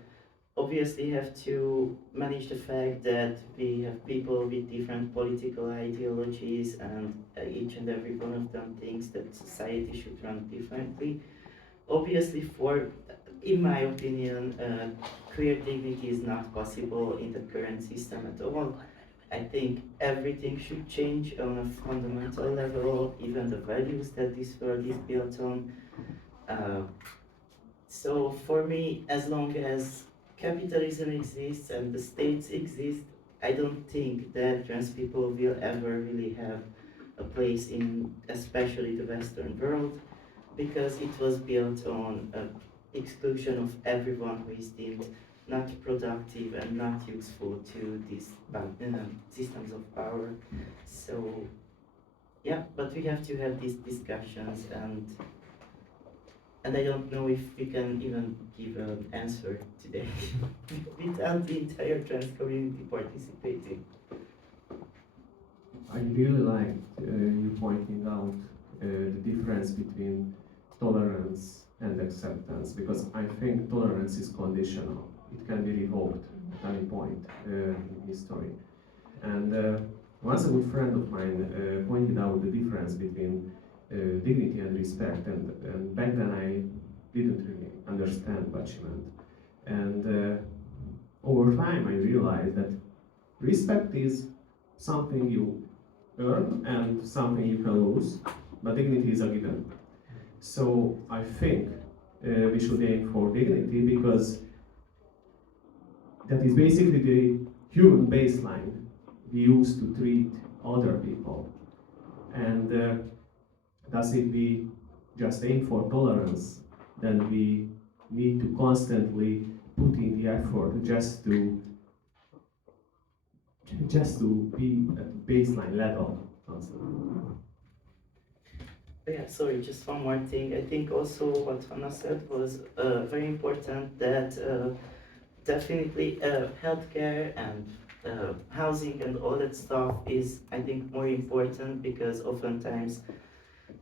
obviously have to manage the fact that we have people with different political ideologies, and each and every one of them thinks that society should run differently. Obviously, in my opinion, queer dignity is not possible in the current system at all. I think everything should change on a fundamental level, even the values that this world is built on. So for me, as long as capitalism exists and the states exist, I don't think that trans people will ever really have a place in especially the Western world, because it was built on exclusion of everyone who is deemed not productive and not useful to these systems of power. So yeah, but we have to have these discussions, and I don't know if we can even give an answer today without the entire trans community participating. I really liked you pointing out the difference between tolerance and acceptance, because I think tolerance is conditional. It can be revoked at any point in history. And once a good friend of mine pointed out the difference between dignity and respect, and back then I didn't really understand what she meant. And over time I realized that respect is something you earn and something you can lose, but dignity is a given. So I think we should aim for dignity, because that is basically the human baseline we use to treat other people. And thus if we just aim for tolerance, then we need to constantly put in the effort just to be at the baseline level. Yeah, sorry, just one more thing. I think also what Hannah said was very important, that definitely healthcare and housing and all that stuff is, I think, more important, because oftentimes,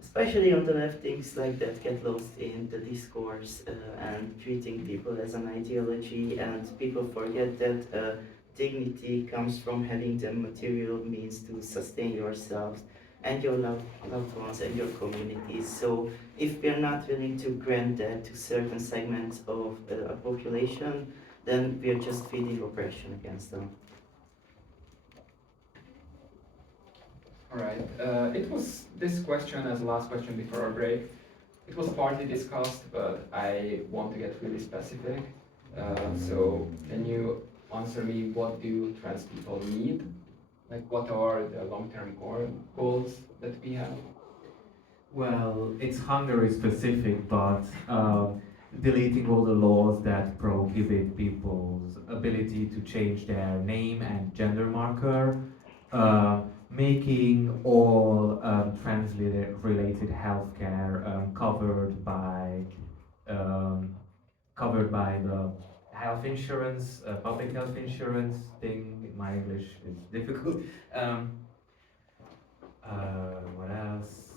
especially on the left, things like that get lost in the discourse and treating people as an ideology, and people forget that dignity comes from having the material means to sustain yourselves and your loved ones and your communities. So if we are not willing to grant that to certain segments of a population, then we are just feeding oppression against them. All right. It was this question as the last question before our break. It was partly discussed, but I want to get really specific. So can you answer me, what do trans people need? Like, what are the long-term goals that we have? Well, it's Hungary specific, but deleting all the laws that prohibit people's ability to change their name and gender marker, making all trans-related healthcare covered by the health insurance, public health insurance thing. My English is difficult. What else?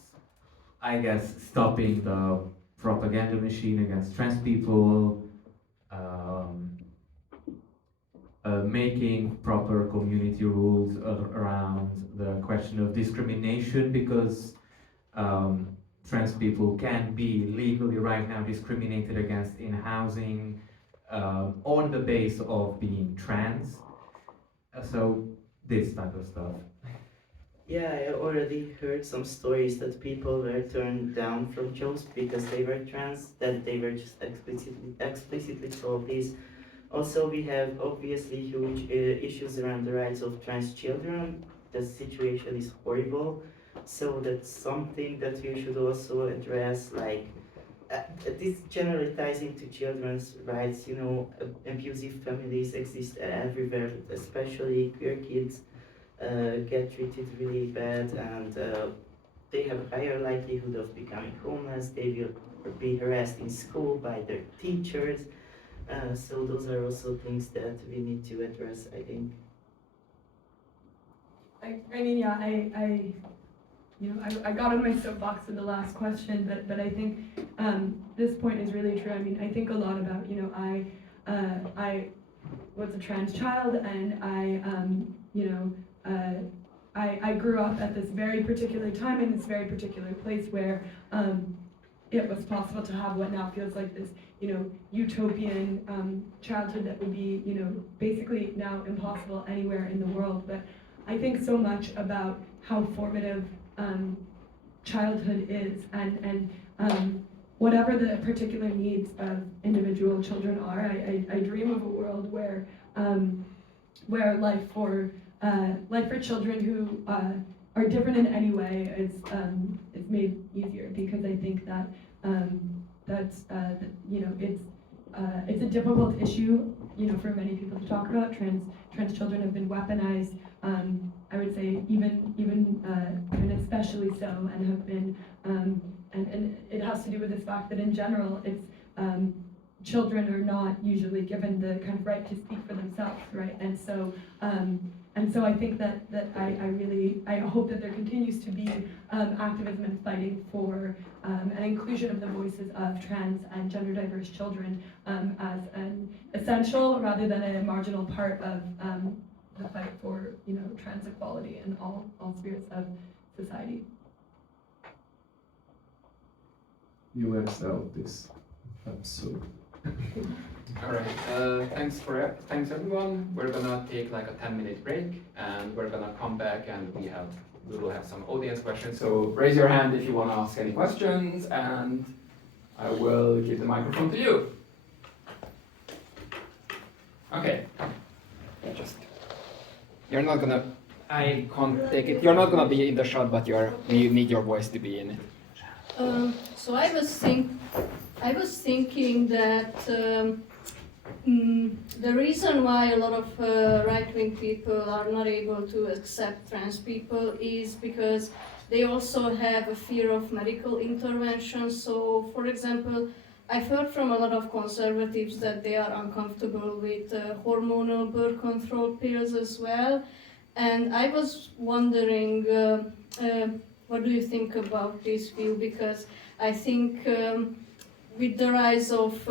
I guess stopping the propaganda machine against trans people, making proper community rules around the question of discrimination, because trans people can be legally right now discriminated against in housing on the base of being trans. So this type of stuff. Yeah, I already heard some stories that people were turned down from jobs because they were trans, that they were just explicitly told this. Also, we have obviously huge issues around the rights of trans children. The situation is horrible, so that's something that we should also address, like this generally ties into children's rights. You know, abusive families exist everywhere, especially queer kids get treated really bad, and they have a higher likelihood of becoming homeless. They will be harassed in school by their teachers. So those are also things that we need to address, I think. I mean, yeah, I got on my soapbox in the last question, but I think this point is really true. I mean, I think a lot about, I was a trans child, and I grew up at this very particular time in this very particular place where it was possible to have what now feels like this, utopian childhood that would be, basically now impossible anywhere in the world. But I think so much about how formative childhood is, and whatever the particular needs of individual children are, I dream of a world where life for children who are different in any way is made easier, because I think that it's a difficult issue, for many people to talk about. Trans children have been weaponized. I would say even and especially so, and have been and it has to do with this fact that in general it's children are not usually given the kind of right to speak for themselves, right? And so I think that I hope that there continues to be activism and fighting for an inclusion of the voices of trans and gender diverse children as an essential rather than a marginal part of the fight for trans equality in all spheres of society. You answered out this episode. All right. Thanks everyone. We're gonna take like a 10-minute break, and we're gonna come back, and we will have some audience questions. So raise your hand if you want to ask any questions, and I will give the microphone to you. Okay. You're not gonna. I can't take it. You're not gonna be in the shot, but you need your voice to be in it. So I was thinking that the reason why a lot of right-wing people are not able to accept trans people is because they also have a fear of medical intervention. So, for example, I've heard from a lot of conservatives that they are uncomfortable with hormonal birth control pills as well. And I was wondering, what do you think about this view? Because I think with the rise of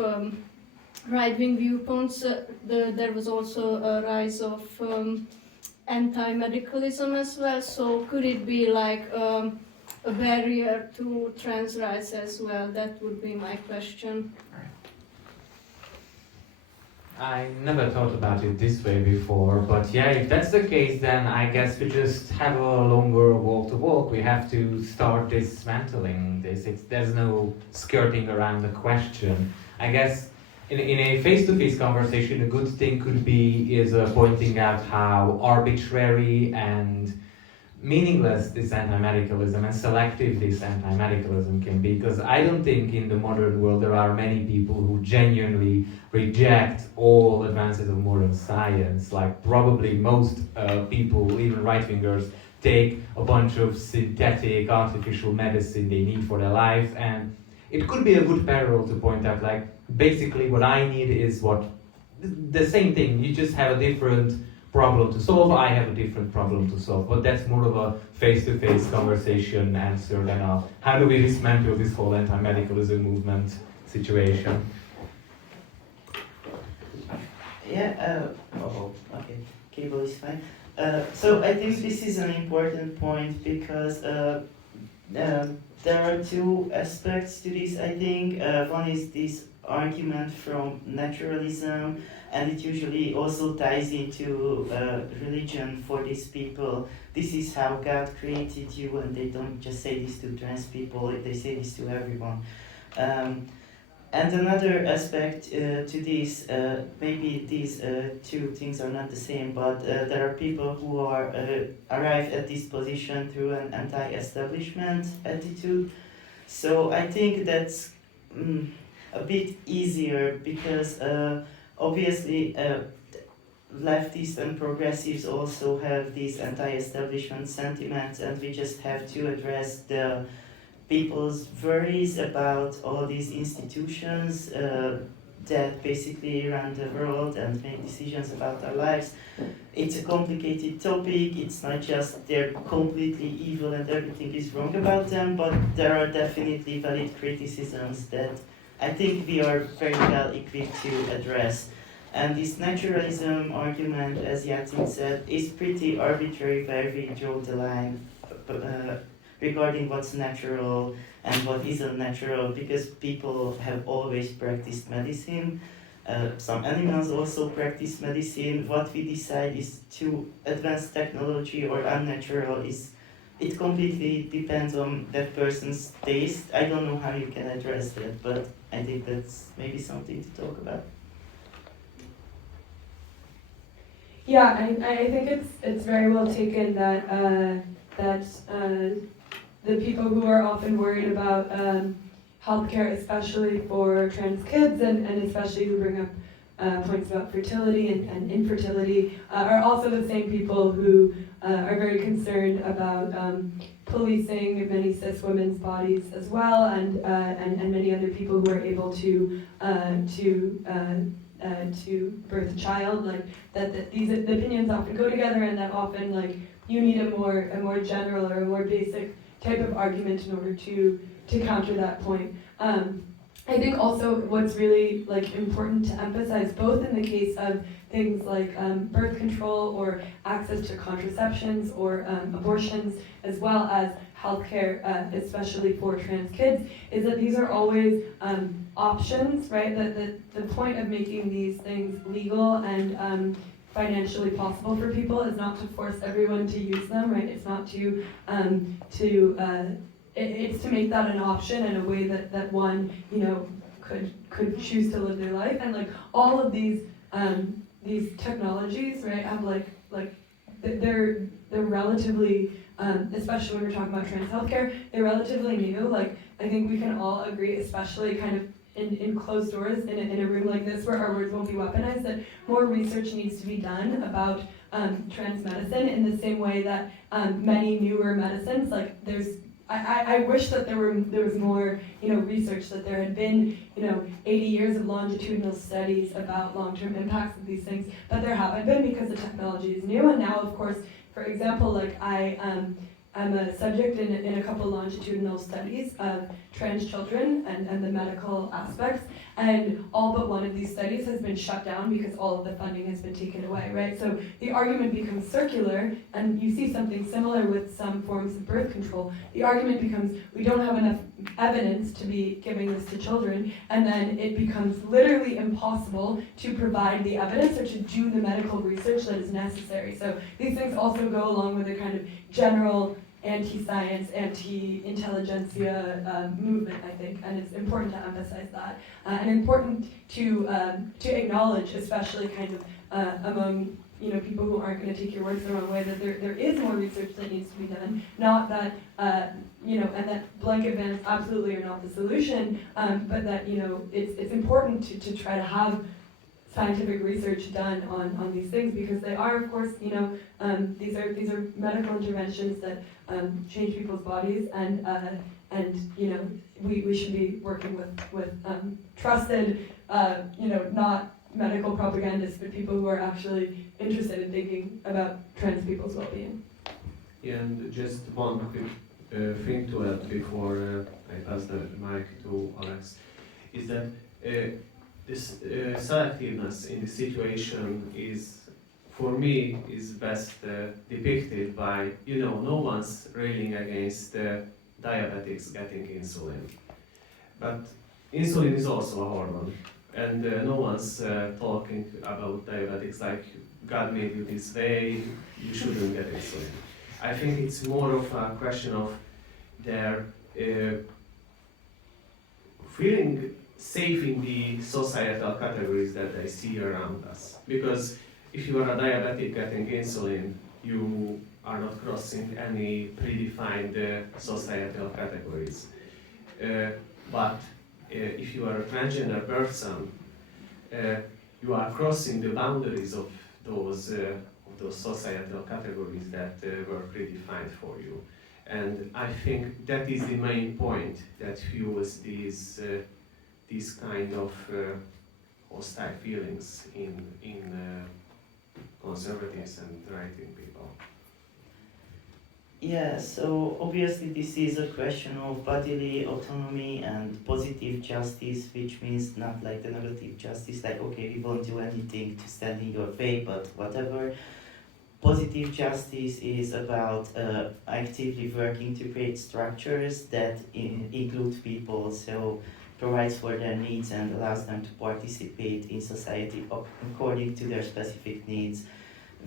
right-wing viewpoints, there was also a rise of anti-medicalism as well. So could it be like a barrier to trans rights as well? That would be my question. I never thought about it this way before, but yeah, if that's the case, then I guess we just have a longer walk to walk. We have to start dismantling this. There's no skirting around the question. I guess in a face-to-face conversation, a good thing could be pointing out how arbitrary and meaningless this anti-medicalism and selective this anti-medicalism can be, because I don't think in the modern world there are many people who genuinely reject all advances of modern science. Like probably most people, even right-wingers, take a bunch of synthetic artificial medicine they need for their life, and it could be a good parallel to point out, like, basically what I need is the same thing. You just have a different problem to solve, I have a different problem to solve. But that's more of a face-to-face conversation answer than a how do we dismantle this whole anti-medicalism movement situation. Yeah, okay, cable is fine. So I think this is an important point because there are two aspects to this, I think. One is this argument from naturalism, and it usually also ties into religion for these people. This is how God created you, and they don't just say this to trans people, they say this to everyone. And another aspect to this, maybe these two things are not the same, but there are people who are arrive at this position through an anti-establishment attitude. So I think that's a bit easier because obviously leftists and progressives also have these anti-establishment sentiments, and we just have to address the people's worries about all these institutions that basically run the world and make decisions about our lives. It's a complicated topic. It's not just they're completely evil and everything is wrong about them, but there are definitely valid criticisms that I think we are very well equipped to address. And this naturalism argument, as Yatin said, is pretty arbitrary where we draw the line regarding what's natural and what isn't natural, because people have always practiced medicine. Some animals also practice medicine. What we decide is too advanced technology or unnatural it completely depends on that person's taste. I don't know how you can address that, but I think that's maybe something to talk about. Yeah, I think it's very well taken that the people who are often worried about healthcare, especially for trans kids, and especially who bring up points about fertility and infertility, are also the same people who are very concerned about policing many cis women's bodies as well, and many other people who are able to birth a child. Like that these the opinions often go together, and that often like you need a more general or a more basic type of argument in order to counter that point. I think also what's really like important to emphasize, both in the case of things like birth control or access to contraceptions or abortions, as well as healthcare, especially for trans kids, is that these are always options, right? The point of making these things legal and financially possible for people is not to force everyone to use them, right? It's not it's to make that an option in a way that one, you know, could choose to live their life. And like all of these technologies, right, have like they're relatively, especially when we're talking about trans healthcare, they're relatively new. Like I think we can all agree, especially kind of in closed doors, in a room like this where our words won't be weaponized, that more research needs to be done about trans medicine in the same way that many newer medicines, like I wish that there was more, you know, research, that there had been, you know, 80 years of longitudinal studies about long-term impacts of these things, but there haven't been because the technology is new. And now, of course, for example, like I'm a subject in a couple longitudinal studies of trans children and the medical aspects, and all but one of these studies has been shut down because all of the funding has been taken away, right? So the argument becomes circular, and you see something similar with some forms of birth control. The argument becomes, we don't have enough evidence to be giving this to children, and then it becomes literally impossible to provide the evidence or to do the medical research that is necessary. So these things also go along with a kind of general anti-science, anti-intelligentsia movement, I think, and it's important to emphasize that, and important to acknowledge, especially kind of among, you know, people who aren't going to take your words the wrong way, that there is more research that needs to be done. Not that you know, and that blanket bans absolutely are not the solution, but that, you know, it's important to try to have scientific research done on these things, because they are, of course, you know, these are medical interventions that change people's bodies, and you know, we should be working with trusted, you know, not medical propagandists, but people who are actually interested in thinking about trans people's well-being. Yeah, and just one quick thing to add before I pass the mic to Alex, is that this selectiveness in the situation is, for me, is best depicted by, you know, no one's railing against diabetics getting insulin. But insulin is also a hormone, and no one's talking about diabetics like, God made you this way, you shouldn't get insulin. I think it's more of a question of their feeling safe in the societal categories that they see around us. Because if you are a diabetic getting insulin, you are not crossing any predefined societal categories. But if you are a transgender person, you are crossing the boundaries of those societal categories that were predefined for you. And I think that is the main point that fuels these kind of hostile feelings in conservatives and right-wing people. Yeah, so obviously this is a question of bodily autonomy and positive justice, which means not like the negative justice, like okay, we won't do anything to stand in your way, but whatever. Positive justice is about actively working to create structures that include people, so provides for their needs and allows them to participate in society according to their specific needs.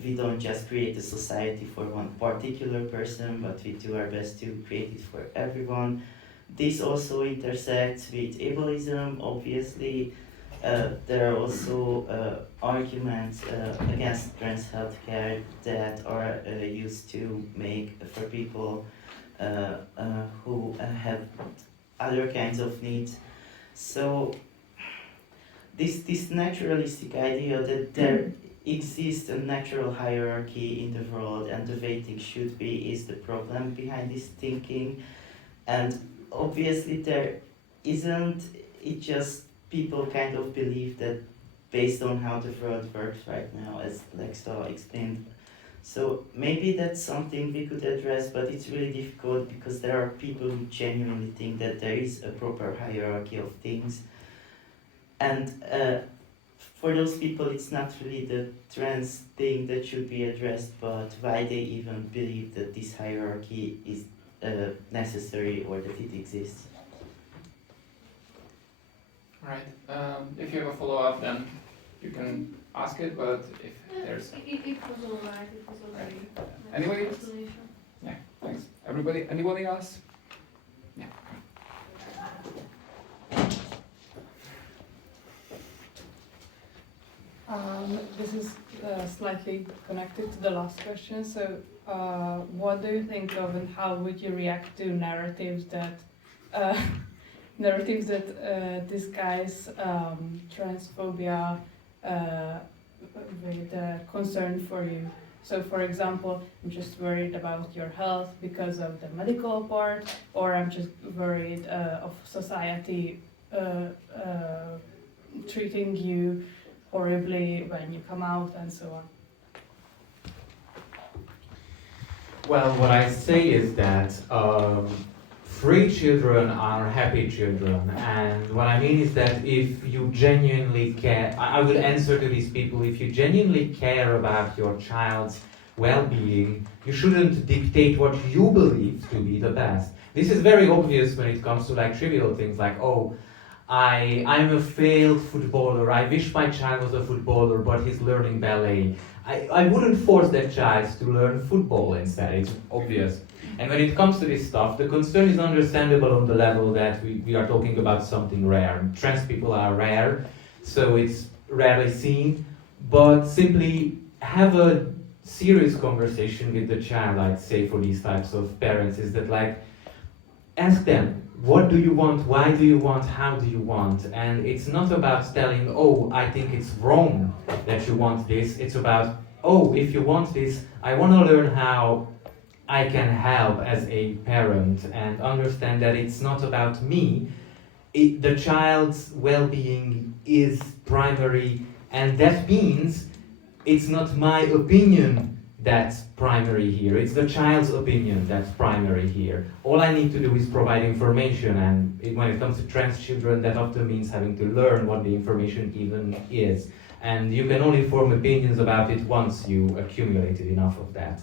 We don't just create a society for one particular person, but we do our best to create it for everyone. This also intersects with ableism, obviously. There are also arguments against trans healthcare that are used to make for people who have other kinds of needs. So this naturalistic idea that there exists a natural hierarchy in the world and the way things should be is the problem behind this thinking. And obviously there isn't, it just people kind of believe that based on how the world works right now, as Lexa explained. So maybe that's something we could address, but it's really difficult because there are people who genuinely think that there is a proper hierarchy of things. And for those people, it's not really the trans thing that should be addressed, but why they even believe that this hierarchy is necessary or that it exists. Alright, if you have a follow-up, then you can ask it, but if there's... It was alright, it was already. Anyway, yeah, thanks. Anybody else? Yeah. This is slightly connected to the last question. So, what do you think of and how would you react to narratives that disguise transphobia with concern for you? So, for example, I'm just worried about your health because of the medical part, or I'm just worried of society treating you horribly when you come out and so on. Well, what I say is that free children are happy children, and what I mean is that if you genuinely care, I would answer to these people, if you genuinely care about your child's well-being, you shouldn't dictate what you believe to be the best. This is very obvious when it comes to like trivial things like, oh, I'm a failed footballer, I wish my child was a footballer, but he's learning ballet. I wouldn't force that child to learn football instead, it's obvious. And when it comes to this stuff, the concern is understandable on the level that we are talking about something rare. Trans people are rare, so it's rarely seen, but simply have a serious conversation with the child, I'd say, for these types of parents, is that like, ask them, what do you want, why do you want, how do you want? And it's not about telling, oh, I think it's wrong that you want this. It's about, oh, if you want this, I want to learn how I can help as a parent and understand that it's not about me. The child's well-being is primary, and that means it's not my opinion that's primary here. It's the child's opinion that's primary here. All I need to do is provide information, and when it comes to trans children, that often means having to learn what the information even is. And you can only form opinions about it once you accumulated enough of that.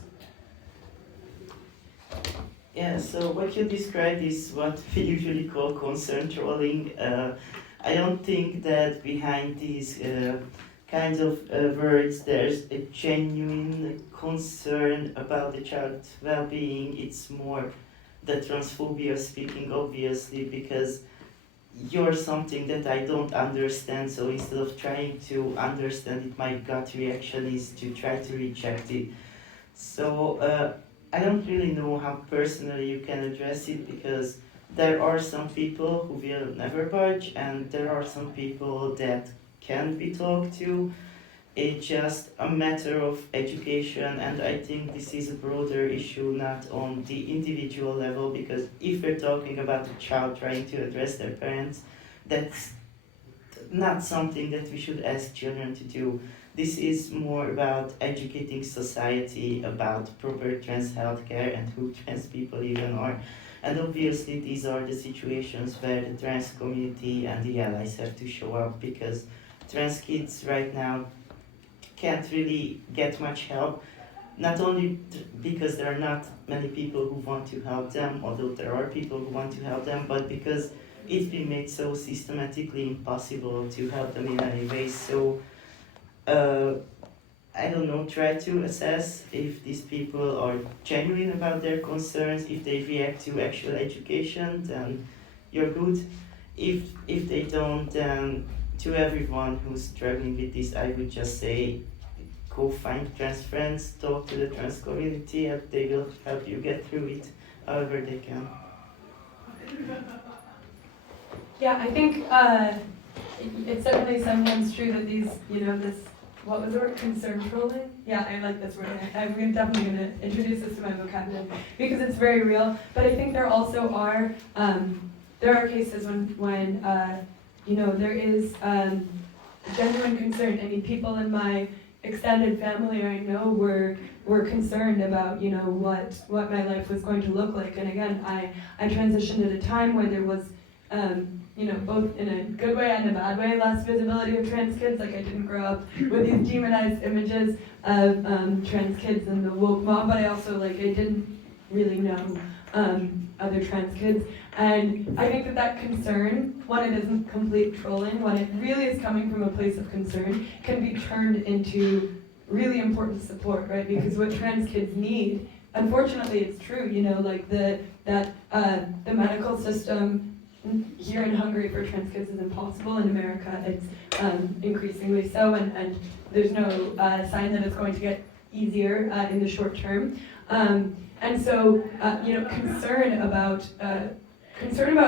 Yeah, so what you described is what we usually call concern trolling. I don't think that behind these kinds of words there's a genuine concern about the child's well-being. It's more the transphobia speaking, obviously, because you're something that I don't understand, so instead of trying to understand it, my gut reaction is to try to reject it. So I don't really know how personally you can address it, because there are some people who will never budge, and there are some people that can be talked to. It's just a matter of education, and I think this is a broader issue, not on the individual level, because if we're talking about a child trying to address their parents, that's not something that we should ask children to do. This is more about educating society about proper trans healthcare and who trans people even are. And obviously these are the situations where the trans community and the allies have to show up, because trans kids right now can't really get much help, not only because there are not many people who want to help them, although there are people who want to help them, but because it's been made so systematically impossible to help them in any way. So I don't know, try to assess if these people are genuine about their concerns. If they react to actual education, then you're good. If they don't, then to everyone who's struggling with this, I would just say, go find trans friends, talk to the trans community, and they will help you get through it however they can. Yeah, I think it's definitely sometimes true that these, this, what was the word, concern trolling? Yeah, I like this word. I'm definitely going to introduce this to my vocabulary because it's very real. But I think there also are, there are cases when there is genuine concern. I mean, people in my extended family, I know, were concerned about, what my life was going to look like. And again, I transitioned at a time where there was, both in a good way and a bad way, less visibility of trans kids. Like, I didn't grow up with these demonized images of trans kids and the woke mob, but I also, I didn't really know other trans kids. And I think that concern, when it isn't complete trolling, when it really is coming from a place of concern, can be turned into really important support, right? Because what trans kids need, unfortunately it's true, the medical system here in Hungary for trans kids is impossible. In America, it's increasingly so, and there's no sign that it's going to get easier in the short term. And so, concern about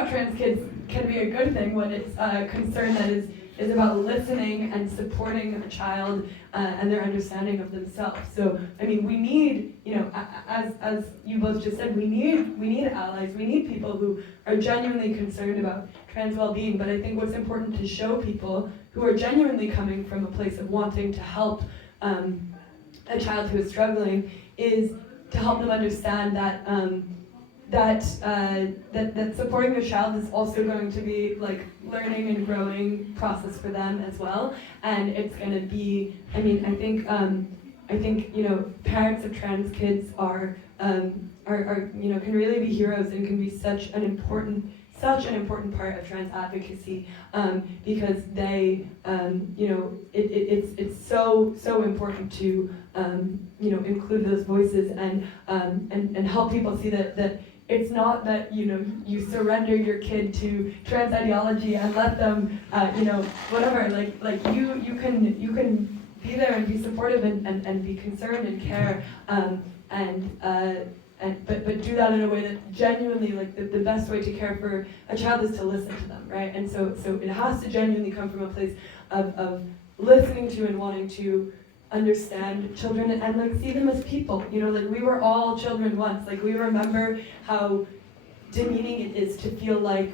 trans kids can be a good thing when it's concern that is about listening and supporting a child and their understanding of themselves. So, I mean, we need, as you both just said, we need allies. We need people who are genuinely concerned about trans well-being. But I think what's important to show people who are genuinely coming from a place of wanting to help a child who is struggling is to help them understand that that supporting their child is also going to be learning and growing process for them as well, and it's going to be. I mean, I think parents of trans kids are can really be heroes and can be such an important part of trans advocacy because they it's so important to include those voices and help people see that it's not that you surrender your kid to trans ideology and let them whatever you can be there and be supportive and be concerned and care but do that in a way that genuinely, the best way to care for a child is to listen to them, right? And so it has to genuinely come from a place of listening to and wanting to understand children and see them as people. We were all children once. We remember how demeaning it is to feel like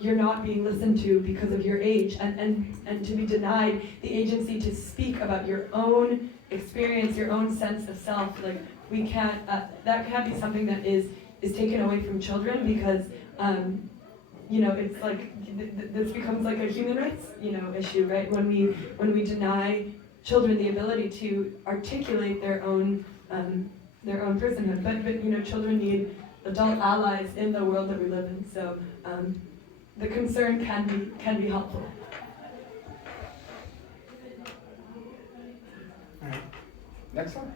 you're not being listened to because of your age and to be denied the agency to speak about your own experience, your own sense of self. We can't, that can't be something that is taken away from children because, it's this becomes a human rights, issue, right? When we deny children the ability to articulate their own personhood. But children need adult allies in the world that we live in. So the concern can be helpful. Next one.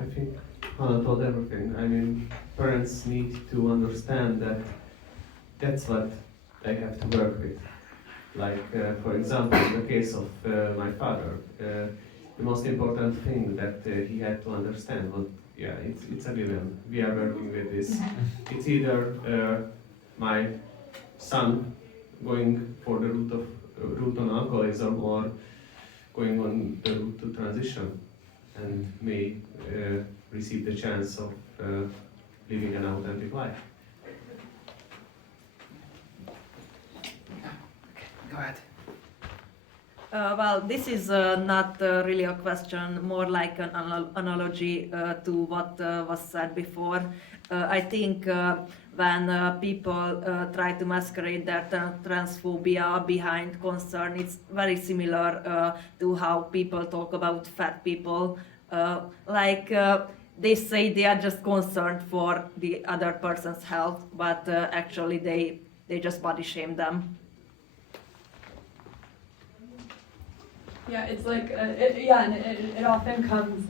I think Hannah told everything. I mean, parents need to understand that that's what they have to work with. For example, in the case of my father, the most important thing that he had to understand yeah, it's a dilemma. We are working with this. It's either my son going for the route on alcoholism or going on the route to transition, and may receive the chance of living an authentic life. Go ahead. Well, this is not really a question, more like an analogy to what was said before. I think when people try to masquerade their transphobia behind concern, it's very similar to how people talk about fat people. They say they are just concerned for the other person's health, but actually they just body shame them. Yeah, it's like, it often comes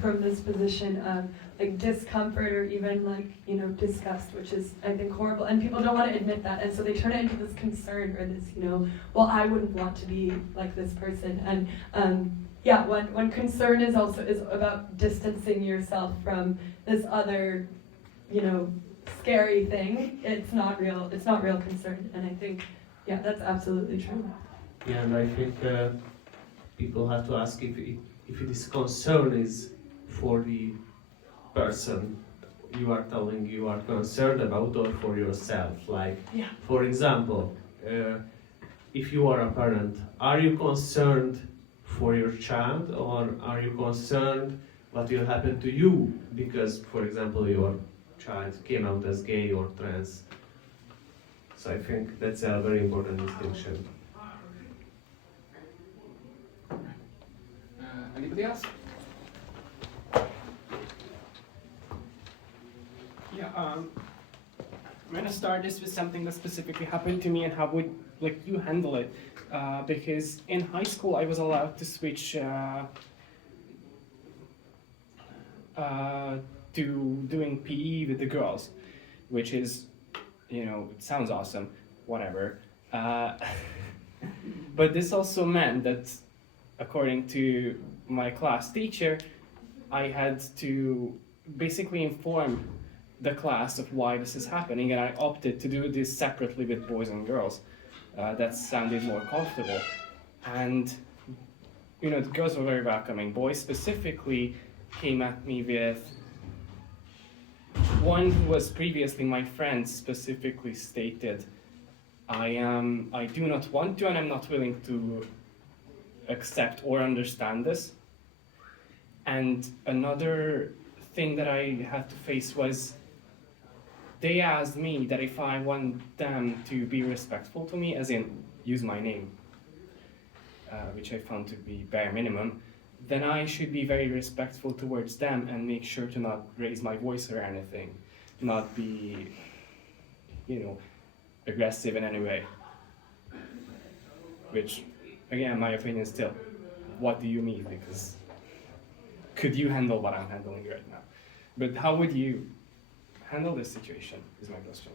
from this position of like discomfort or even like, you know, disgust, which is, I think, horrible. And people don't want to admit that. And so they turn it into this concern or this, you know, well, I wouldn't want to be like this person. And when concern is about distancing yourself from this other, you know, scary thing, it's not real concern. And I think, yeah, that's absolutely true. Yeah, and I think people have to ask if this concern is for the person you are telling you are concerned about, or for yourself. Like, Yeah. for example, if you are a parent, are you concerned for your child, or are you concerned what will happen to you because, for example, your child came out as gay or trans? So I think that's a very important distinction. Anybody else? Yeah, I'm gonna start this with something that specifically happened to me and how would you handle it. Because in high school I was allowed to switch to doing PE with the girls, which is, you know, it sounds awesome, whatever. But this also meant that, according to my class teacher, I had to basically inform the class of why this is happening, and I opted to do this separately with boys and girls. That sounded more comfortable. And, you know, the girls were very welcoming. Boys specifically came at me with, one who was previously my friend specifically stated, I do not want to and I'm not willing to accept or understand this. And another thing that I had to face was, they asked me that if I want them to be respectful to me, as in use my name, which I found to be bare minimum, then I should be very respectful towards them and make sure to not raise my voice or anything, not be, you know, aggressive in any way. Which, again, my opinion still, what do you mean? Because could you handle what I'm handling right now? But how would you handle this situation, is my question.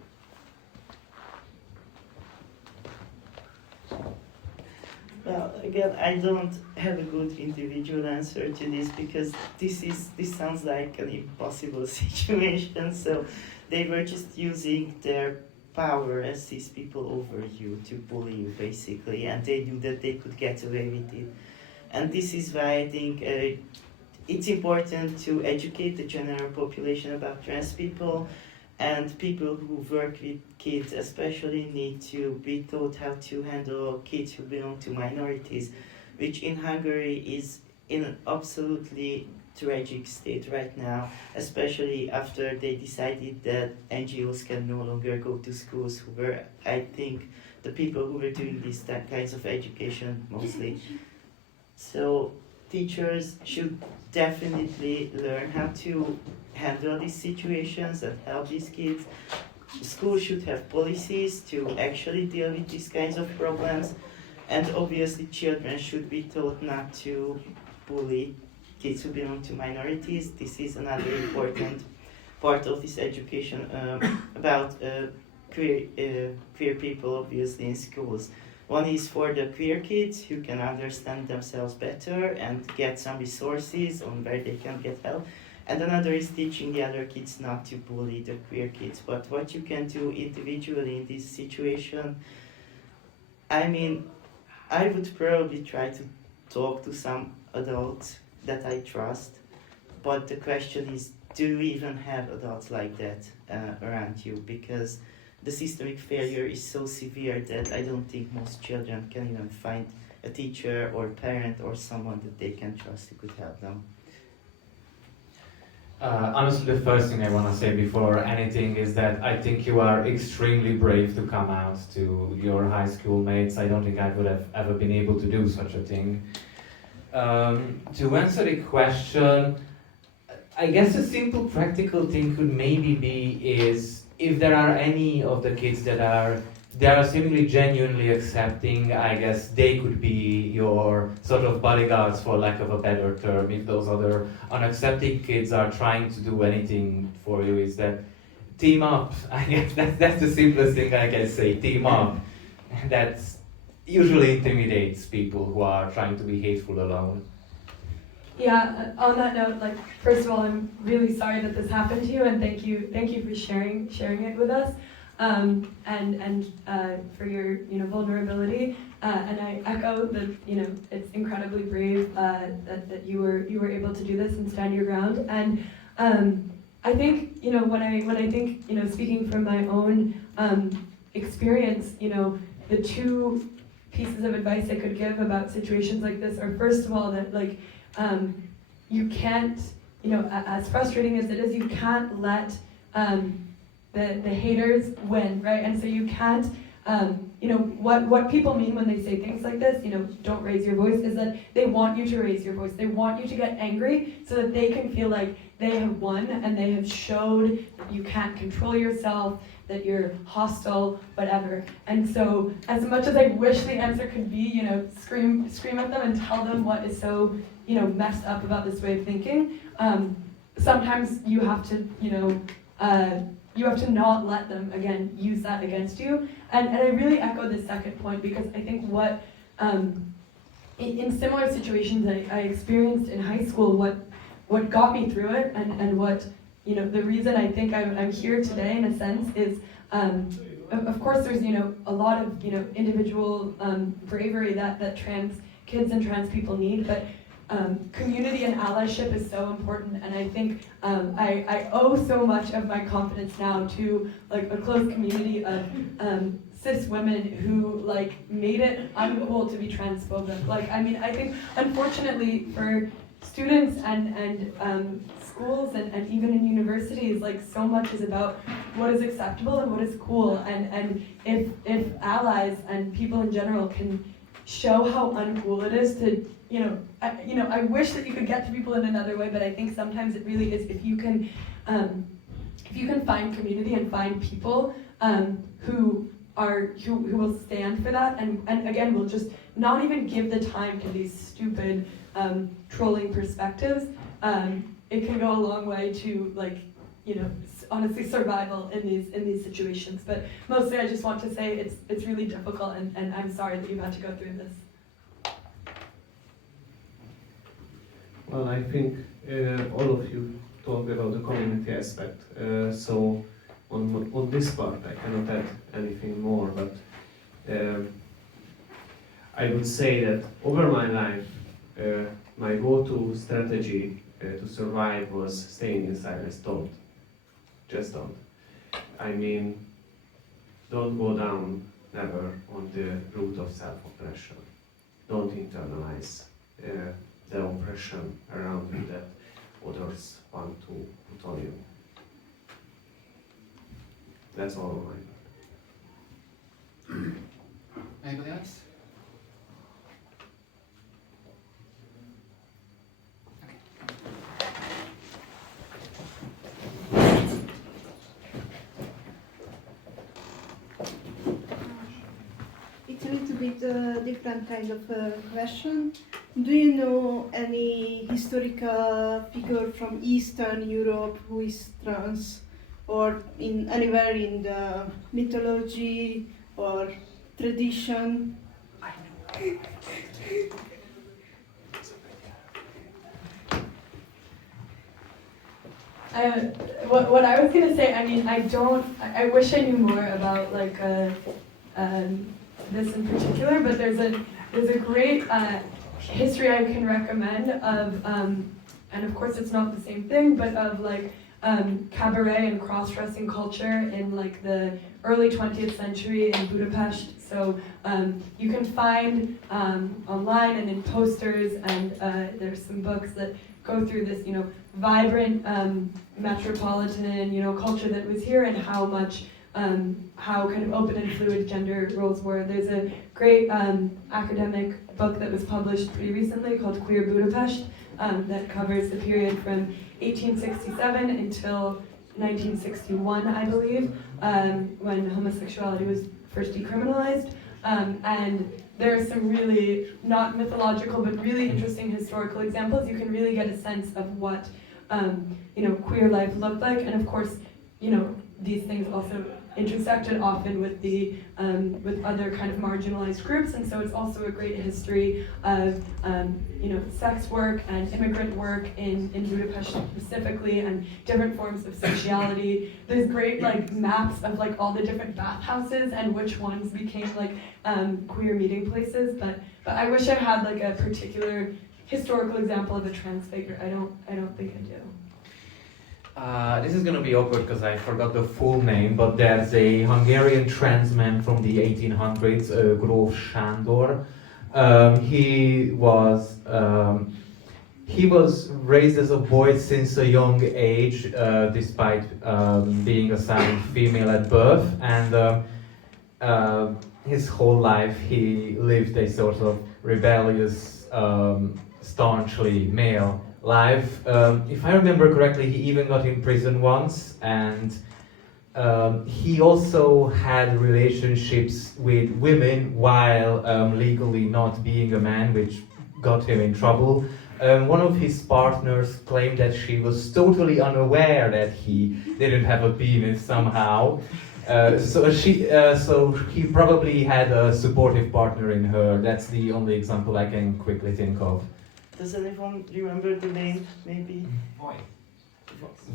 Well, again, I don't have a good individual answer to this because this sounds like an impossible situation. So they were just using their power as these people over you to bully you, basically, and they knew that they could get away with it. And this is why I think it's important to educate the general population about trans people, and people who work with kids especially need to be taught how to handle kids who belong to minorities, which in Hungary is in an absolutely tragic state right now, especially after they decided that NGOs can no longer go to schools, who were, I think, the people who were doing these kinds of education mostly. So teachers should definitely learn how to handle these situations and help these kids. Schools should have policies to actually deal with these kinds of problems, and obviously children should be taught not to bully kids who belong to minorities. This is another important part of this education about queer people, obviously, in schools. One is for the queer kids who can understand themselves better and get some resources on where they can get help. and another is teaching the other kids not to bully the queer kids. But what you can do individually in this situation, I mean, I would probably try to talk to some adults that I trust, but the question is, do you even have adults like that around you? Because the systemic failure is so severe that I don't think most children can even find a teacher or parent or someone that they can trust who could help them. Honestly, the first thing I want to say before anything is that I think you are extremely brave to come out to your high school mates. I don't think I would have ever been able to do such a thing. To answer the question, I guess a simple practical thing could maybe be is if there are any of the kids that are seemingly genuinely accepting, I guess they could be your sort of bodyguards, for lack of a better term. If those other unaccepting kids are trying to do anything for you, is that team up. I guess that's the simplest thing I can say, team up. That usually intimidates people who are trying to be hateful alone. Yeah, on that note, like, first of all, I'm really sorry that this happened to you, and thank you for sharing it with us, and for your vulnerability. And I echo that it's incredibly brave that you were able to do this and stand your ground. And I think when I think speaking from my own experience, the two pieces of advice I could give about situations like this are, first of all, that you can't, as frustrating as it is, you can't let the haters win, right? And so you can't, what people mean when they say things like this, don't raise your voice, is that they want you to raise your voice. They want you to get angry so that they can feel like they have won and they have showed that you can't control yourself, that you're hostile, whatever. And so, as much as I wish the answer could be, scream at them and tell them what is so, messed up about this way of thinking, sometimes you have to, you have to not let them, again, use that against you. And I really echo the second point, because I think what, in similar situations I experienced in high school, what got me through it, and what, the reason I think I'm here today, in a sense, is, of course, there's, a lot of, individual bravery that trans kids and trans people need, but community and allyship is so important, and I think I owe so much of my confidence now to a close community of cis women who made it uncool to be transphobic. I think unfortunately for students and schools and even in universities, so much is about what is acceptable and what is cool, and if allies and people in general can show how uncool it is to I wish that you could get to people in another way, but I think sometimes it really is if you can find community and find people who will stand for that, and again will just not even give the time to these stupid trolling perspectives. It can go a long way to honestly survival in these situations. But mostly I just want to say it's really difficult, and I'm sorry that you've had to go through this. Well, I think all of you talked about the community aspect, so on this part I cannot add anything more, but I would say that over my life, my go-to strategy to survive was staying in silence. Don't. Just don't. I mean, don't go down, never, on the route of self-oppression. Don't internalize the oppression around you that others want to put on you. That's all of mine. Anybody else? It's a little bit different kind of question. Do you know any historical figure from Eastern Europe who is trans, or anywhere in the mythology or tradition? What I was gonna say, I mean, I wish I knew more about like this in particular, but there's a great history I can recommend of, and of course it's not the same thing, but of like cabaret and cross-dressing culture in like the early 20th century in Budapest. So you can find online and in posters, and there's some books that go through this, you know, vibrant metropolitan, you know, culture that was here, and how much, how kind of open and fluid gender roles were. There's a great academic book that was published pretty recently called Queer Budapest that covers the period from 1867 until 1961, I believe, when homosexuality was first decriminalized. And there are some really, not mythological, but really interesting historical examples. You can really get a sense of what, you know, queer life looked like. And of course, you know, these things also intersected often with the, with other kind of marginalized groups. And so it's also a great history of, you know, sex work and immigrant work in Budapest specifically, and different forms of sexuality. There's great like maps of like all the different bathhouses and which ones became like queer meeting places. But I wish I had like a particular historical example of a trans figure. I don't think I do. This is gonna be awkward because I forgot the full name, but there's a Hungarian trans man from the 1800s, Gróf Sándor. He was raised as a boy since a young age, despite being assigned female at birth, and his whole life he lived a sort of rebellious, staunchly male life. If I remember correctly, he even got in prison once, and he also had relationships with women while legally not being a man, which got him in trouble. One of his partners claimed that she was totally unaware that he didn't have a penis somehow. So he probably had a supportive partner in her. That's the only example I can quickly think of. Does anyone remember the name, maybe?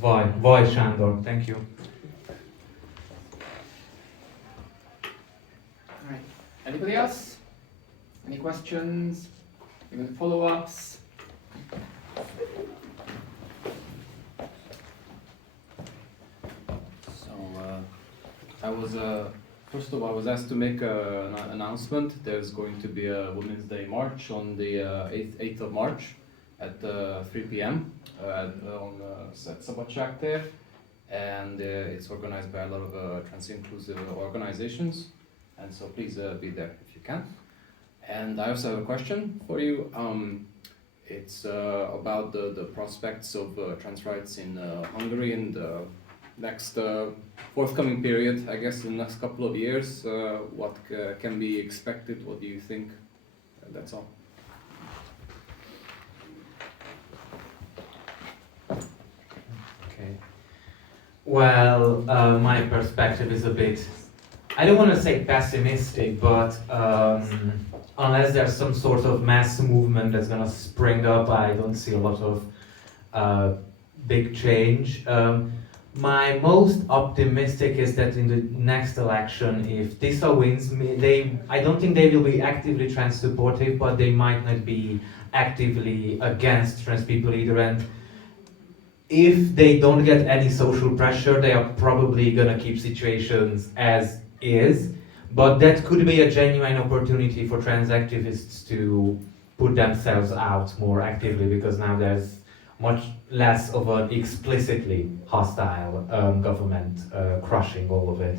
Vaj Sándor, thank you. All right. Anybody else? Any questions? Any follow-ups? So I was first of all, I was asked to make an announcement. There's going to be a Women's Day March on the 8th of March at 3 p.m. At Szabkás Piréz, and it's organized by a lot of trans-inclusive organizations, and so please be there if you can. And I also have a question for you. It's about the prospects of trans rights in Hungary in the next forthcoming period, I guess in the next couple of years. What can be expected? What do you think? That's all. Okay. Well, my perspective is a bit, I don't want to say pessimistic, but unless there's some sort of mass movement that's going to spring up, I don't see a lot of big change. My most optimistic is that in the next election, if Tisza wins, I don't think they will be actively trans supportive, but they might not be actively against trans people either. And if they don't get any social pressure, they are probably gonna keep situations as is. But that could be a genuine opportunity for trans activists to put themselves out more actively, because now there's much less of an explicitly hostile government crushing all of it.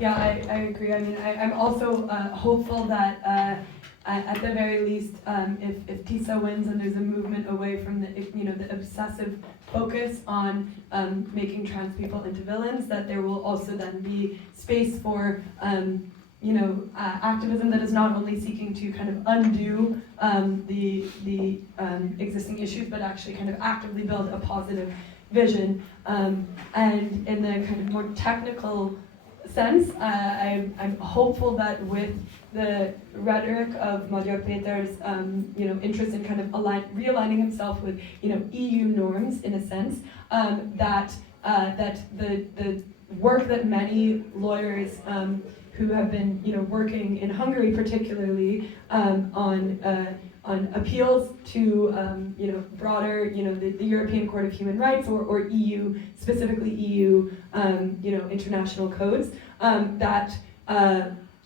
Yeah, I agree. I mean, I'm also hopeful that at the very least, if Tisza wins and there's a movement away from the, you know, the obsessive focus on making trans people into villains, that there will also then be space for you know, activism that is not only seeking to kind of undo the existing issues, but actually kind of actively build a positive vision. And in the kind of more technical sense. I'm hopeful that with the rhetoric of Magyar Péter's interest in kind of realigning himself with EU norms in a sense, that the work that many lawyers who have been working in Hungary particularly on appeals to broader the European Court of Human Rights or EU, specifically EU international codes, that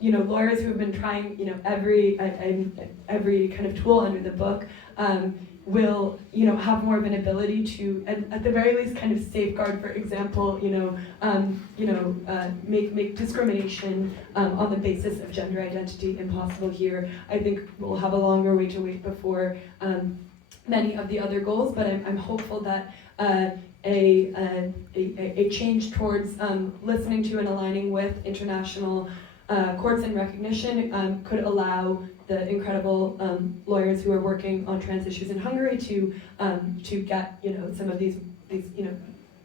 lawyers who have been trying every kind of tool under the book will have more of an ability to at the very least kind of safeguard, for example, make discrimination on the basis of gender identity impossible here. I think we'll have a longer way to wait before many of the other goals, but I'm hopeful that a change towards listening to and aligning with international courts and recognition could allow the incredible lawyers who are working on trans issues in Hungary to get some of these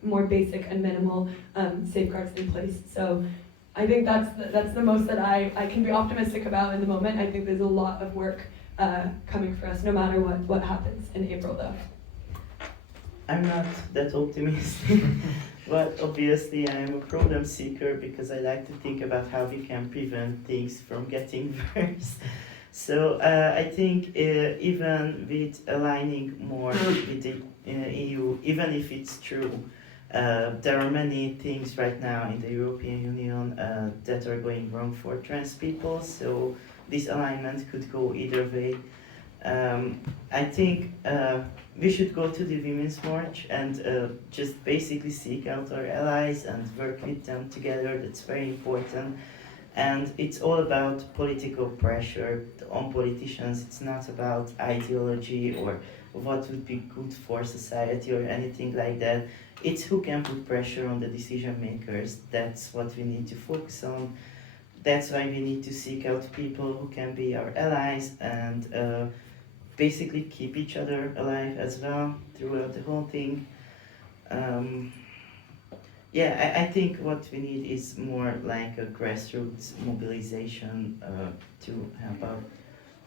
more basic and minimal safeguards in place. So I think that's the most that I can be optimistic about in the moment. I think there's a lot of work coming for us, no matter what happens in April, though. I'm not that optimistic, but obviously I'm a problem seeker because I like to think about how we can prevent things from getting worse. So I think even with aligning more with the EU, even if it's true, there are many things right now in the European Union that are going wrong for trans people, so this alignment could go either way. I think we should go to the Women's March and just basically seek out our allies and work with them together. That's very important. And it's all about political pressure on politicians. It's not about ideology or what would be good for society or anything like that. It's who can put pressure on the decision makers. That's what we need to focus on. That's why we need to seek out people who can be our allies and basically keep each other alive as well throughout the whole thing. I think what we need is more like a grassroots mobilization to help out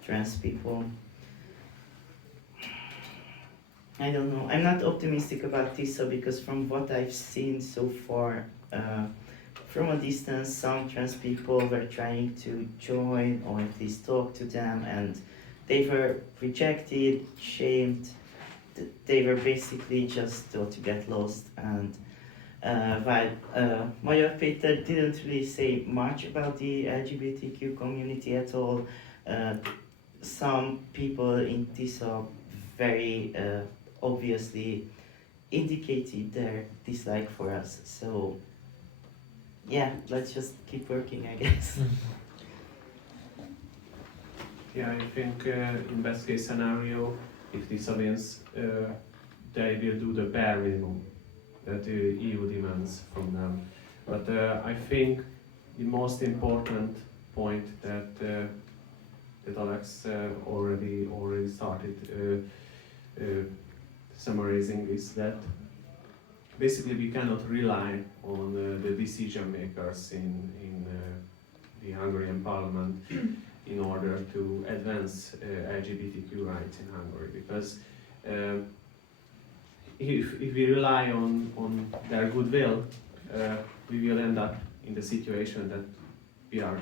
trans people. I don't know, I'm not optimistic about TISA because from what I've seen so far, from a distance, some trans people were trying to join or at least talk to them and they were rejected, shamed, they were basically just told to get lost. And while Magyar Péter didn't really say much about the LGBTQ community at all, some people in TISA very obviously indicated their dislike for us. So yeah, let's just keep working, I guess. Yeah, I think in best case scenario, if TISA wins, they will do the bare minimum that the EU demands from them. But I think the most important point that Alex already started summarizing is that basically we cannot rely on the decision makers in the Hungarian parliament in order to advance LGBTQ rights in Hungary, because if we rely on their goodwill, we will end up in the situation that we are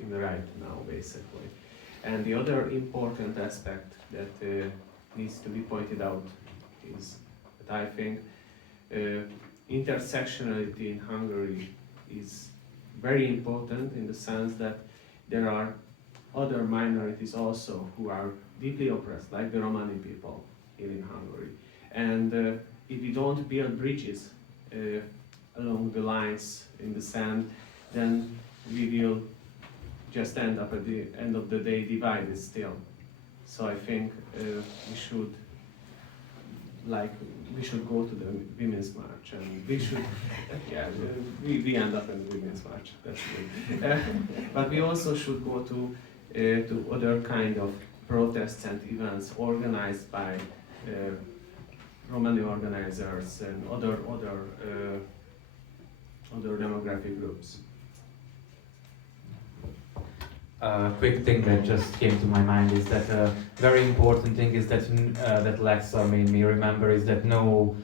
in right now, basically. And the other important aspect that needs to be pointed out is that I think intersectionality in Hungary is very important in the sense that there are other minorities also who are deeply oppressed, like the Romani people here in Hungary. And if we don't build bridges along the lines in the sand, then we will just end up at the end of the day divided still. So I think we should go to the Women's March, and we should, we end up in the Women's March, that's good. But we also should go to other kind of protests and events organized by Romani organizers and other demographic groups. quick thing that just came to my mind is that a very important thing is that that Lexa made me remember is that no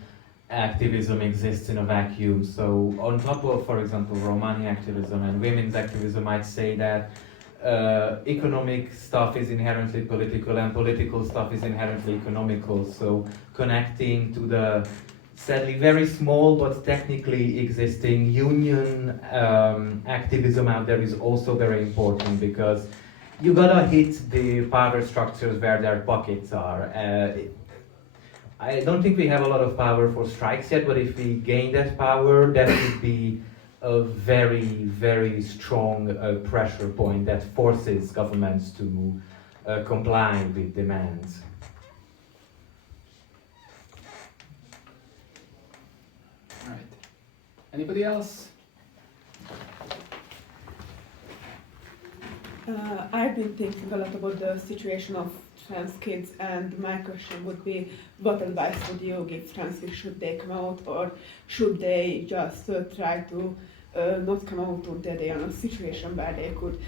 activism exists in a vacuum. So on top of, for example, Romani activism and women's activism, I'd say that economic stuff is inherently political and political stuff is inherently economical. So connecting to the sadly very small but technically existing union activism out there is also very important, because you gotta hit the power structures where their pockets are. I don't think we have a lot of power for strikes yet, but if we gain that power, that would be a very, very strong pressure point that forces governments to comply with demands. All right. Anybody else? I've been thinking a lot about the situation of trans kids, and my question would be, what advice would you give trans kids? Should they come out, or should they just try to not come out until they are in a situation where they could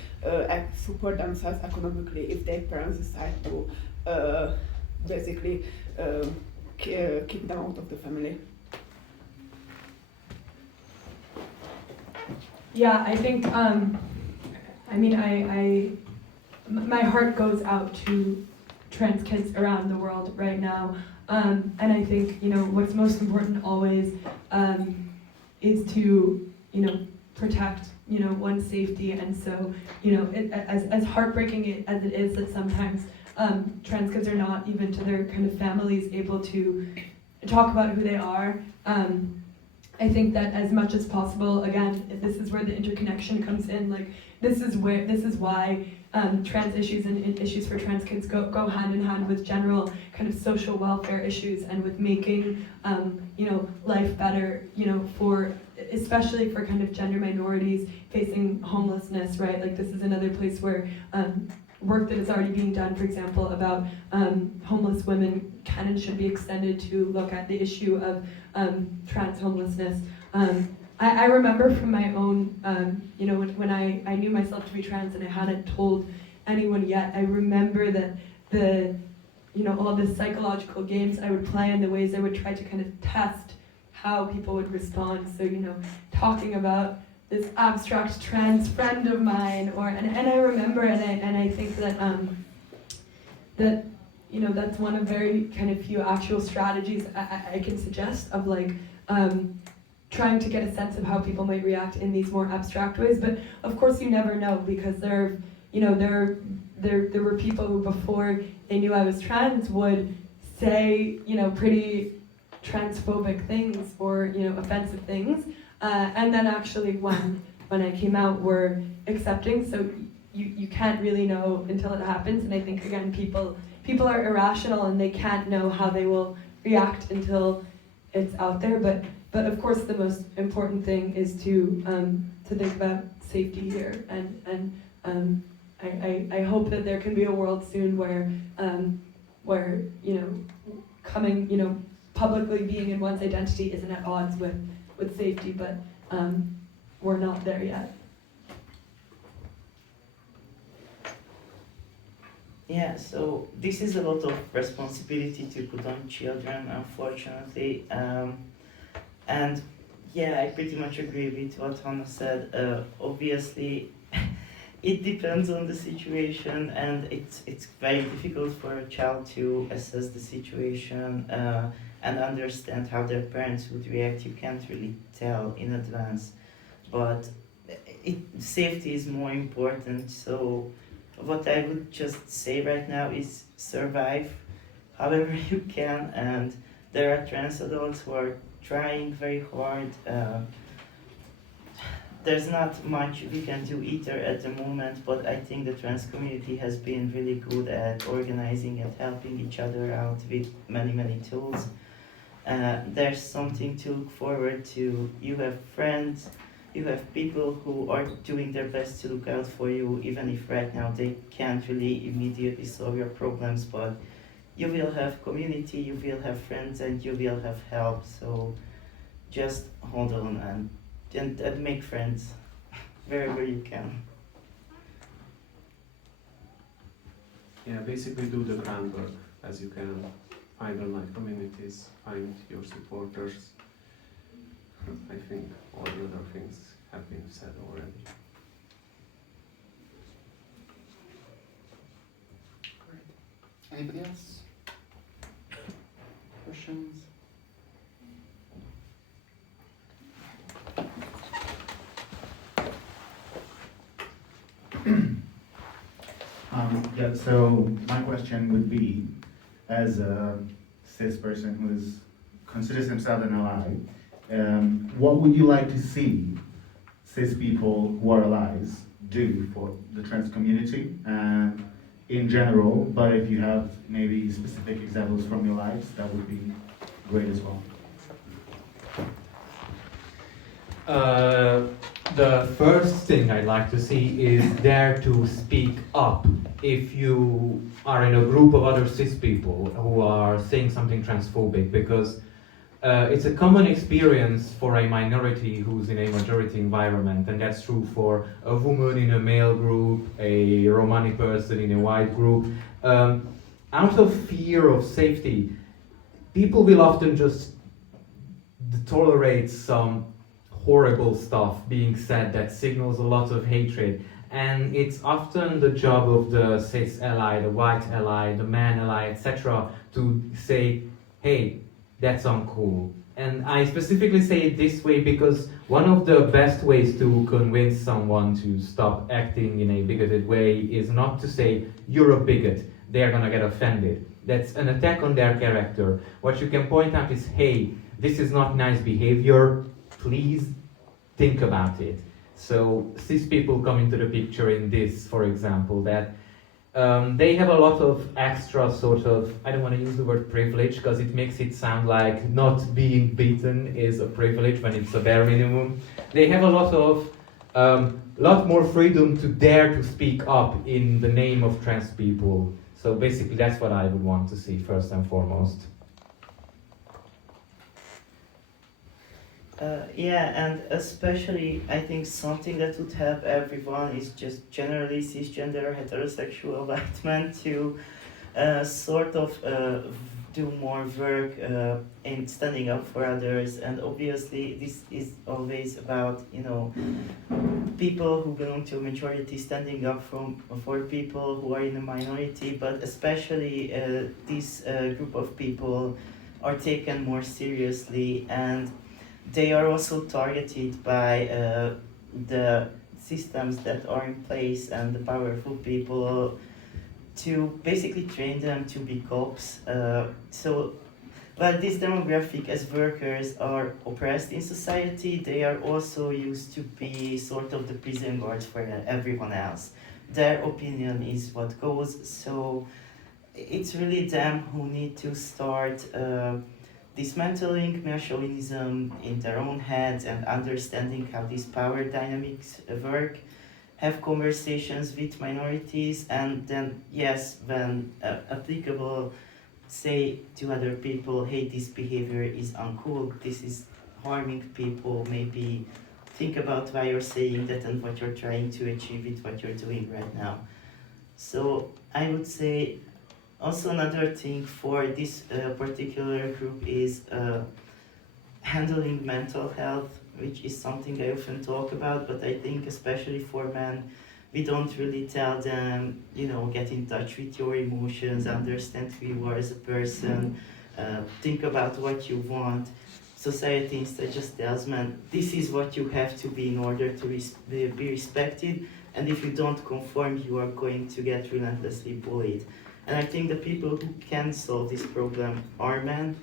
support themselves economically if their parents decide to basically keep them out of the family? Yeah, I think, I mean, my heart goes out to trans kids around the world right now. And I think, you know, what's most important always is to, you know, protect, you know, one's safety. And so, you know, as heartbreaking as it is that sometimes trans kids are not even to their kind of families able to talk about who they are, I think that as much as possible, again, this is where the interconnection comes in. Like, this is why trans issues and issues for trans kids go hand in hand with general kind of social welfare issues, and with making you know, life better, you know, for especially for kind of gender minorities facing homelessness, right? Like, this is another place where work that is already being done, for example, about homeless women can and should be extended to look at the issue of trans homelessness. I remember from my own, you know, when I knew myself to be trans and I hadn't told anyone yet, I remember that you know, all the psychological games I would play and the ways I would try to kind of test how people would respond. So, you know, talking about this abstract trans friend of mine, or and I remember, and I think that that, you know, that's one of very kind of few actual strategies I can suggest of, like, trying to get a sense of how people might react in these more abstract ways. But of course you never know, because there were people who, before they knew I was trans, would say, you know, pretty transphobic things or, you know, offensive things, and then actually when I came out were accepting. So you can't really know until it happens. And I think, again, people are irrational and they can't know how they will react until it's out there. But of course the most important thing is to think about safety here, and I hope that there can be a world soon where you know, coming, you know, publicly being in one's identity isn't at odds with safety, but we're not there yet. Yeah, so this is a lot of responsibility to put on children, unfortunately. And yeah, I pretty much agree with what Hannah said. Obviously, it depends on the situation, and it's very difficult for a child to assess the situation and understand how their parents would react. You can't really tell in advance, but safety is more important. So what I would just say right now is survive however you can, and there are trans adults who are trying very hard. There's not much we can do either at the moment, but I think the trans community has been really good at organizing and helping each other out with many tools. There's something to look forward to. You have friends, you have people who are doing their best to look out for you, even if right now they can't really immediately solve your problems, but you will have community, you will have friends, and you will have help. So just hold on and make friends wherever you can. yeah, basically do the groundwork as you can. Find online communities, find your supporters. I think all the other things have been said already. Great. Anybody else? Questions? Yeah, so my question would be, as a cis person who considers himself an ally, what would you like to see cis people who are allies do for the trans community in general? But if you have maybe specific examples from your lives, that would be great as well. The first thing I'd like to see is dare to speak up if you are in a group of other cis people who are saying something transphobic, because it's a common experience for a minority who's in a majority environment, and that's true for a woman in a male group, a Romani person in a white group. Out of fear of safety, people will often just tolerate some horrible stuff being said that signals a lot of hatred, and it's often the job of the cis ally, the white ally, the man ally, etc. to say, hey, that's uncool. And I specifically say it this way because one of the best ways to convince someone to stop acting in a bigoted way is not to say, you're a bigot, they're gonna get offended. That's an attack on their character. What you can point out is, hey, this is not nice behavior, please think about it. So cis people come into the picture in this, for example, that they have a lot of extra sort of, I don't want to use the word privilege because it makes it sound like not being beaten is a privilege when it's a bare minimum. They have a lot more freedom to dare to speak up in the name of trans people. So basically that's what I would want to see first and foremost. Yeah, and especially I think something that would help everyone is just generally cisgender heterosexual white men to sort of do more work in standing up for others. And obviously this is always about, you know, people who belong to a majority standing up for people who are in a minority, but especially this group of people are taken more seriously, and they are also targeted by the systems that are in place and the powerful people to basically train them to be cops. But this demographic, as workers are oppressed in society, they are also used to be sort of the prison guards for everyone else. Their opinion is what goes, so it's really them who need to start dismantling male chauvinism in their own heads and understanding how these power dynamics work, have conversations with minorities, and then, yes, when applicable, say to other people, hey, this behavior is uncool, this is harming people, maybe think about why you're saying that and what you're trying to achieve with what you're doing right now. So I would say also another thing for this particular group is handling mental health, which is something I often talk about, but I think especially for men, we don't really tell them, you know, get in touch with your emotions, understand who you are as a person, think about what you want. Society instead just tells men, this is what you have to be in order to be respected, and if you don't conform, you are going to get relentlessly bullied. And I think the people who can solve this problem are men,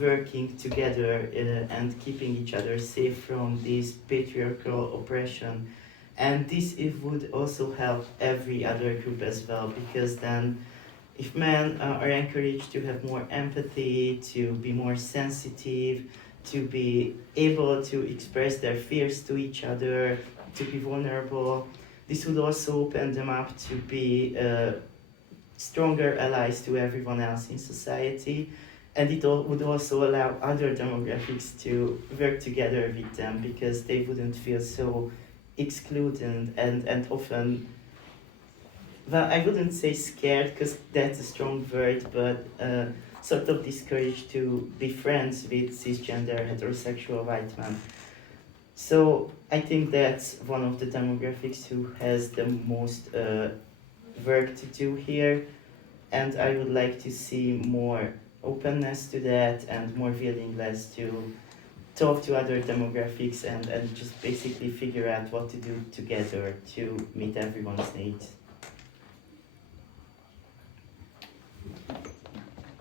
working together and keeping each other safe from this patriarchal oppression. And this would also help every other group as well, because then if men are encouraged to have more empathy, to be more sensitive, to be able to express their fears to each other, to be vulnerable, this would also open them up to be stronger allies to everyone else in society, and it would also allow other demographics to work together with them, because they wouldn't feel so excluded and often well, I wouldn't say scared because that's a strong word, but sort of discouraged to be friends with cisgender heterosexual white men. So I think that's one of the demographics who has the most work to do here, and I would like to see more openness to that and more willingness to talk to other demographics and just basically figure out what to do together to meet everyone's needs.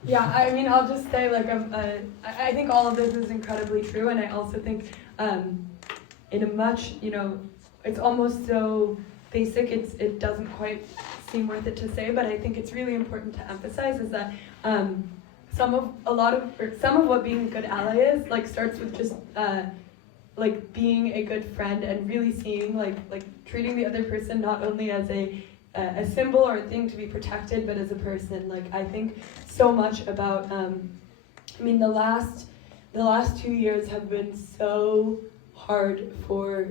Yeah, I mean, I'll just say, like, I think all of this is incredibly true, and I also think in a much, it's almost so basic, it doesn't quite seem worth it to say, but I think it's really important to emphasize is that some of what being a good ally is, like, starts with just like being a good friend and really seeing, like treating the other person not only as a symbol or a thing to be protected, but as a person. Like, I think so much about, I mean, the last 2 years have been so hard for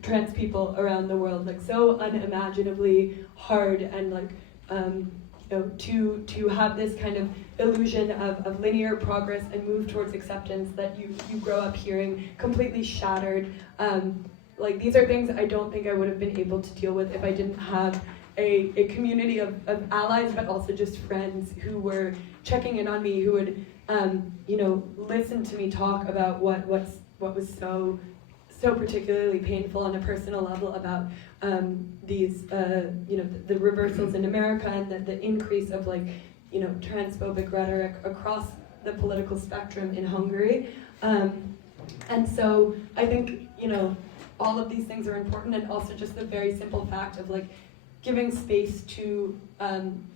trans people around the world, like so unimaginably hard, and like, to have this kind of illusion of linear progress and move towards acceptance that you grow up hearing completely shattered. Like, these are things I don't think I would have been able to deal with if I didn't have a community of allies, but also just friends who were checking in on me, who would listen to me talk about what was so particularly painful on a personal level about these the reversals in America and the increase of transphobic rhetoric across the political spectrum in Hungary. And so I think all of these things are important, and also just the very simple fact of giving space to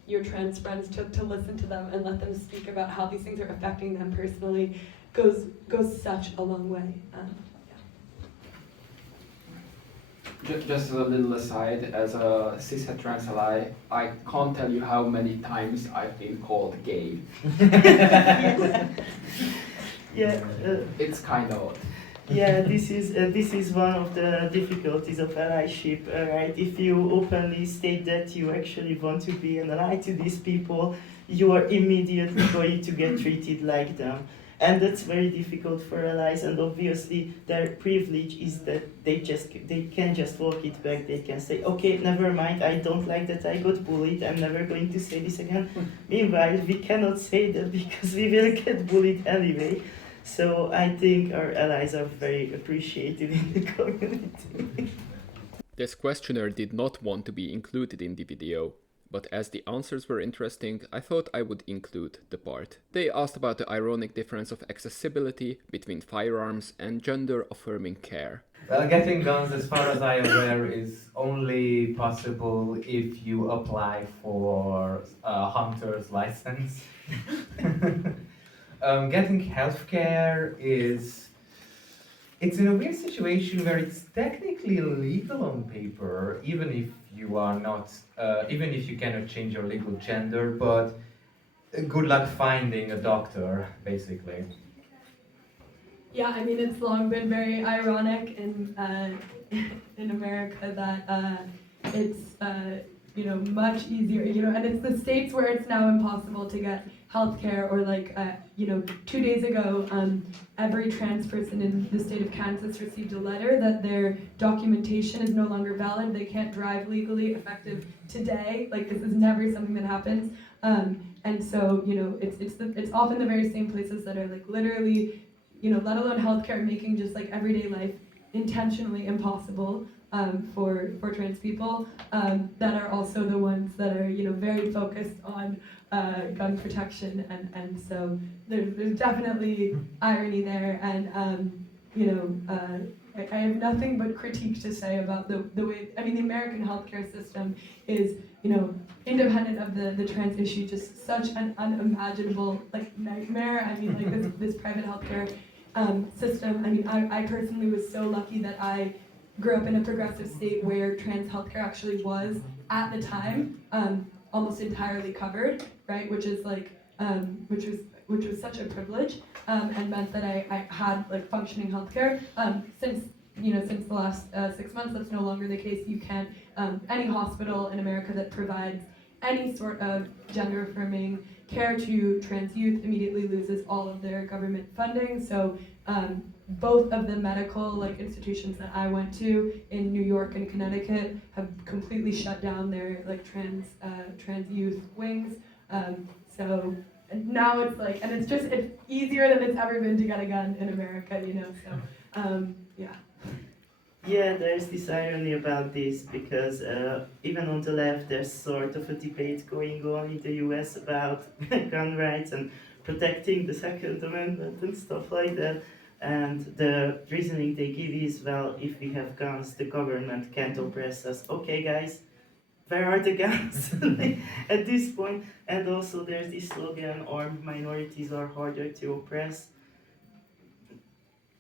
your trans friends to listen to them and let them speak about how these things are affecting them personally goes such a long way. Just a little aside, as a cishet trans ally, I can't tell you how many times I've been called gay. Yeah, it's kind of odd. Yeah, this is one of the difficulties of allyship, right? If you openly state that you actually want to be an ally to these people, you are immediately going to get treated like them. And that's very difficult for allies, and obviously their privilege is that they can just walk it back. They can say, okay, never mind, I don't like that I got bullied, I'm never going to say this again. Meanwhile, we cannot say that because we will get bullied anyway. So I think our allies are very appreciated in the community. This questionnaire did not want to be included in the video, but as the answers were interesting, I thought I would include the part. They asked about the ironic difference of accessibility between firearms and gender-affirming care. Well, getting guns, as far as I am aware, is only possible if you apply for a hunter's license. Getting healthcare it's in a weird situation where it's technically legal on paper, even if you are not, even if you cannot change your legal gender, but good luck finding a doctor, basically. Yeah, I mean, it's long been very ironic in America that it's much easier, and it's the states where it's now impossible to get healthcare, or 2 days ago, every trans person in the state of Kansas received a letter that their documentation is no longer valid. They can't drive legally effective today. This is never something that happens. And so, it's often the very same places that are literally, let alone healthcare, making just everyday life intentionally impossible for trans people, that are also the ones that are very focused on gun protection, and so there's definitely irony there, and I have nothing but critique to say about the way, I mean, the American healthcare system is independent of the trans issue, just such an unimaginable nightmare. I mean, this private healthcare system. I mean, I personally was so lucky that I grew up in a progressive state where trans healthcare actually was, at the time, almost entirely covered, right? Which is which was such a privilege, and meant that I had functioning healthcare. Since since the last 6 months, that's no longer the case. You can't, any hospital in America that provides any sort of gender-affirming care to trans youth immediately loses all of their government funding. So both of the medical institutions that I went to in New York and Connecticut have completely shut down their trans youth wings. So now it's and it's easier than it's ever been to get a gun in America, so yeah. Yeah, there's this irony about this because even on the left there's sort of a debate going on in the US about gun rights and protecting the Second Amendment and stuff like that. And the reasoning they give is, well, if we have guns, the government can't oppress us. Okay, guys, where are the guns at this point? And also there's this slogan, armed minorities are harder to oppress.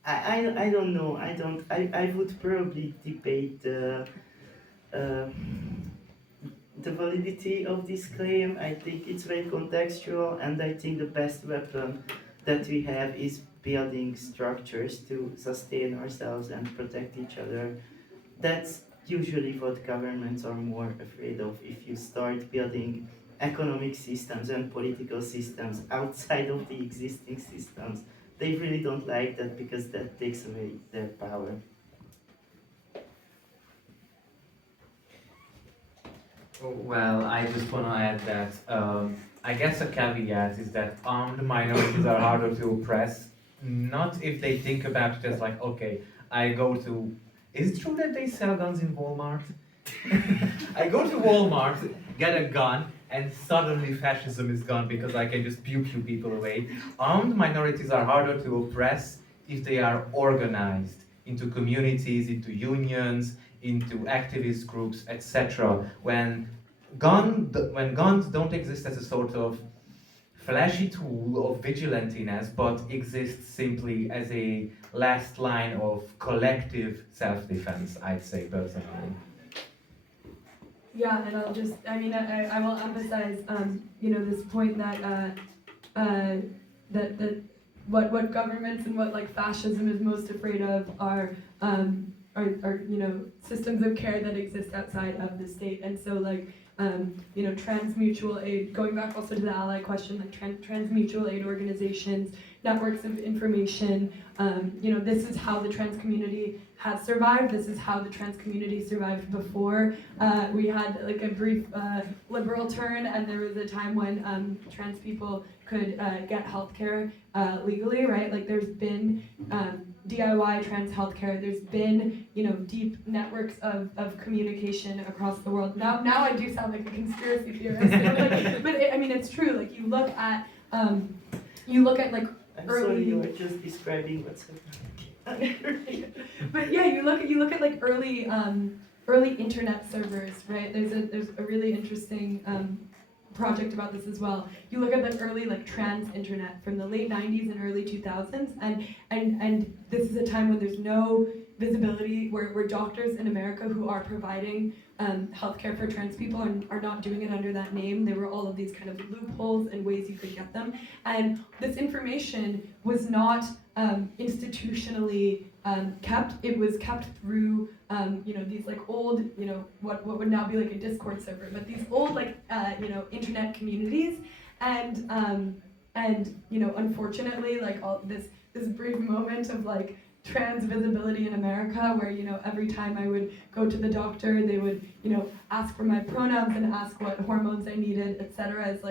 I don't know. I would probably debate the validity of this claim. I think it's very contextual, and I think the best weapon that we have is building structures to sustain ourselves and protect each other. That's usually what governments are more afraid of. If you start building economic systems and political systems outside of the existing systems, they really don't like that because that takes away their power. Well, I just want to add that I guess a caveat is that armed minorities are harder to oppress, not if they think about it as okay, I go to... Is it true that they sell guns in Walmart? I go to Walmart, get a gun, and suddenly fascism is gone because I can just pew people away. Armed minorities are harder to oppress if they are organized into communities, into unions, into activist groups, etc. When guns don't exist as a sort of flashy tool of vigilantiness, but exists simply as a last line of collective self-defense, I'd say personally. Yeah, and I'll just, I will emphasize, this point that what governments and what fascism is most afraid of are systems of care that exist outside of the state. And so trans mutual aid, going back also to the ally question, trans mutual aid organizations, networks of information, this is how the trans community has survived. This is how the trans community survived before. We had a brief liberal turn, and there was a time when trans people could get healthcare legally, right? There's been DIY trans healthcare. There's been deep networks of communication across the world. Now I do sound like a conspiracy theorist, but it's true. You look at I'm early... sorry, you were just describing what's happening. But yeah, you look at early internet servers, right? There's a really interesting project about this as well. You look at the early trans internet from the late 90s and early 2000s, and this is a time when there's no visibility, where doctors in America who are providing healthcare for trans people are not doing it under that name. There were all of these kind of loopholes and ways you could get them, and this information was not institutionally kept. It was kept through these old what would now be a Discord server, but these old internet communities, and unfortunately all this brief moment of trans visibility in America, where every time I would go to the doctor, they would ask for my pronouns and ask what hormones I needed, etc. is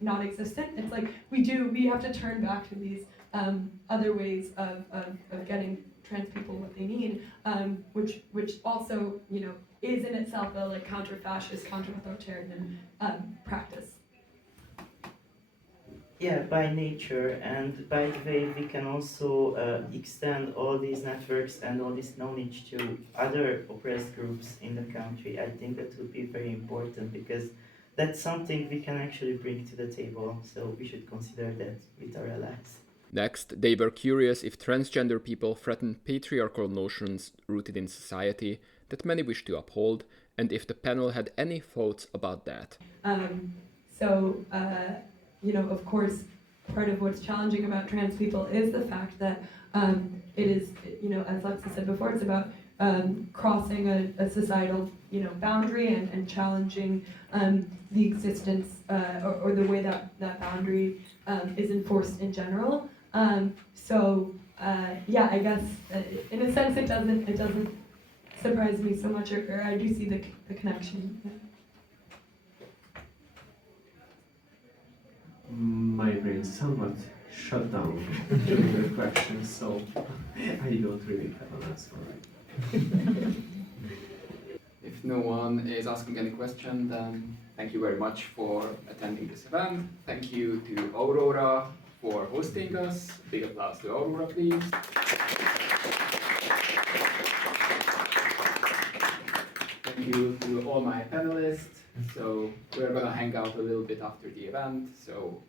non-existent. It's we have to turn back to these other ways of getting trans people what they need, which also is in itself a counter-fascist, counter-authoritarian practice. Yeah, by nature, and by the way, we can also extend all these networks and all this knowledge to other oppressed groups in the country. I think that would be very important because that's something we can actually bring to the table, so we should consider that with our allies. Next, they were curious if transgender people threaten patriarchal notions rooted in society that many wish to uphold, and if the panel had any thoughts about that. Of course, part of what's challenging about trans people is the fact that it is, you know, as Lexa said before, it's about crossing a societal, you know, boundary and challenging the existence or the way that that boundary is enforced in general. Yeah, I guess in a sense it doesn't surprise me so much, or I do see the connection. Yeah. My brain somewhat shut down during the question, so I don't really have an answer right. If no one is asking any question, then thank you very much for attending this event. Thank you to Aurora for hosting us. Big applause to Aurora, please. Thank you to all my panelists. So we're gonna hang out a little bit after the event, so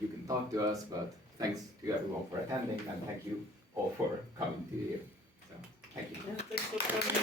you can talk to us, but thanks to everyone for attending, and thank you all for coming to here. So thank you. Yeah, thanks for coming.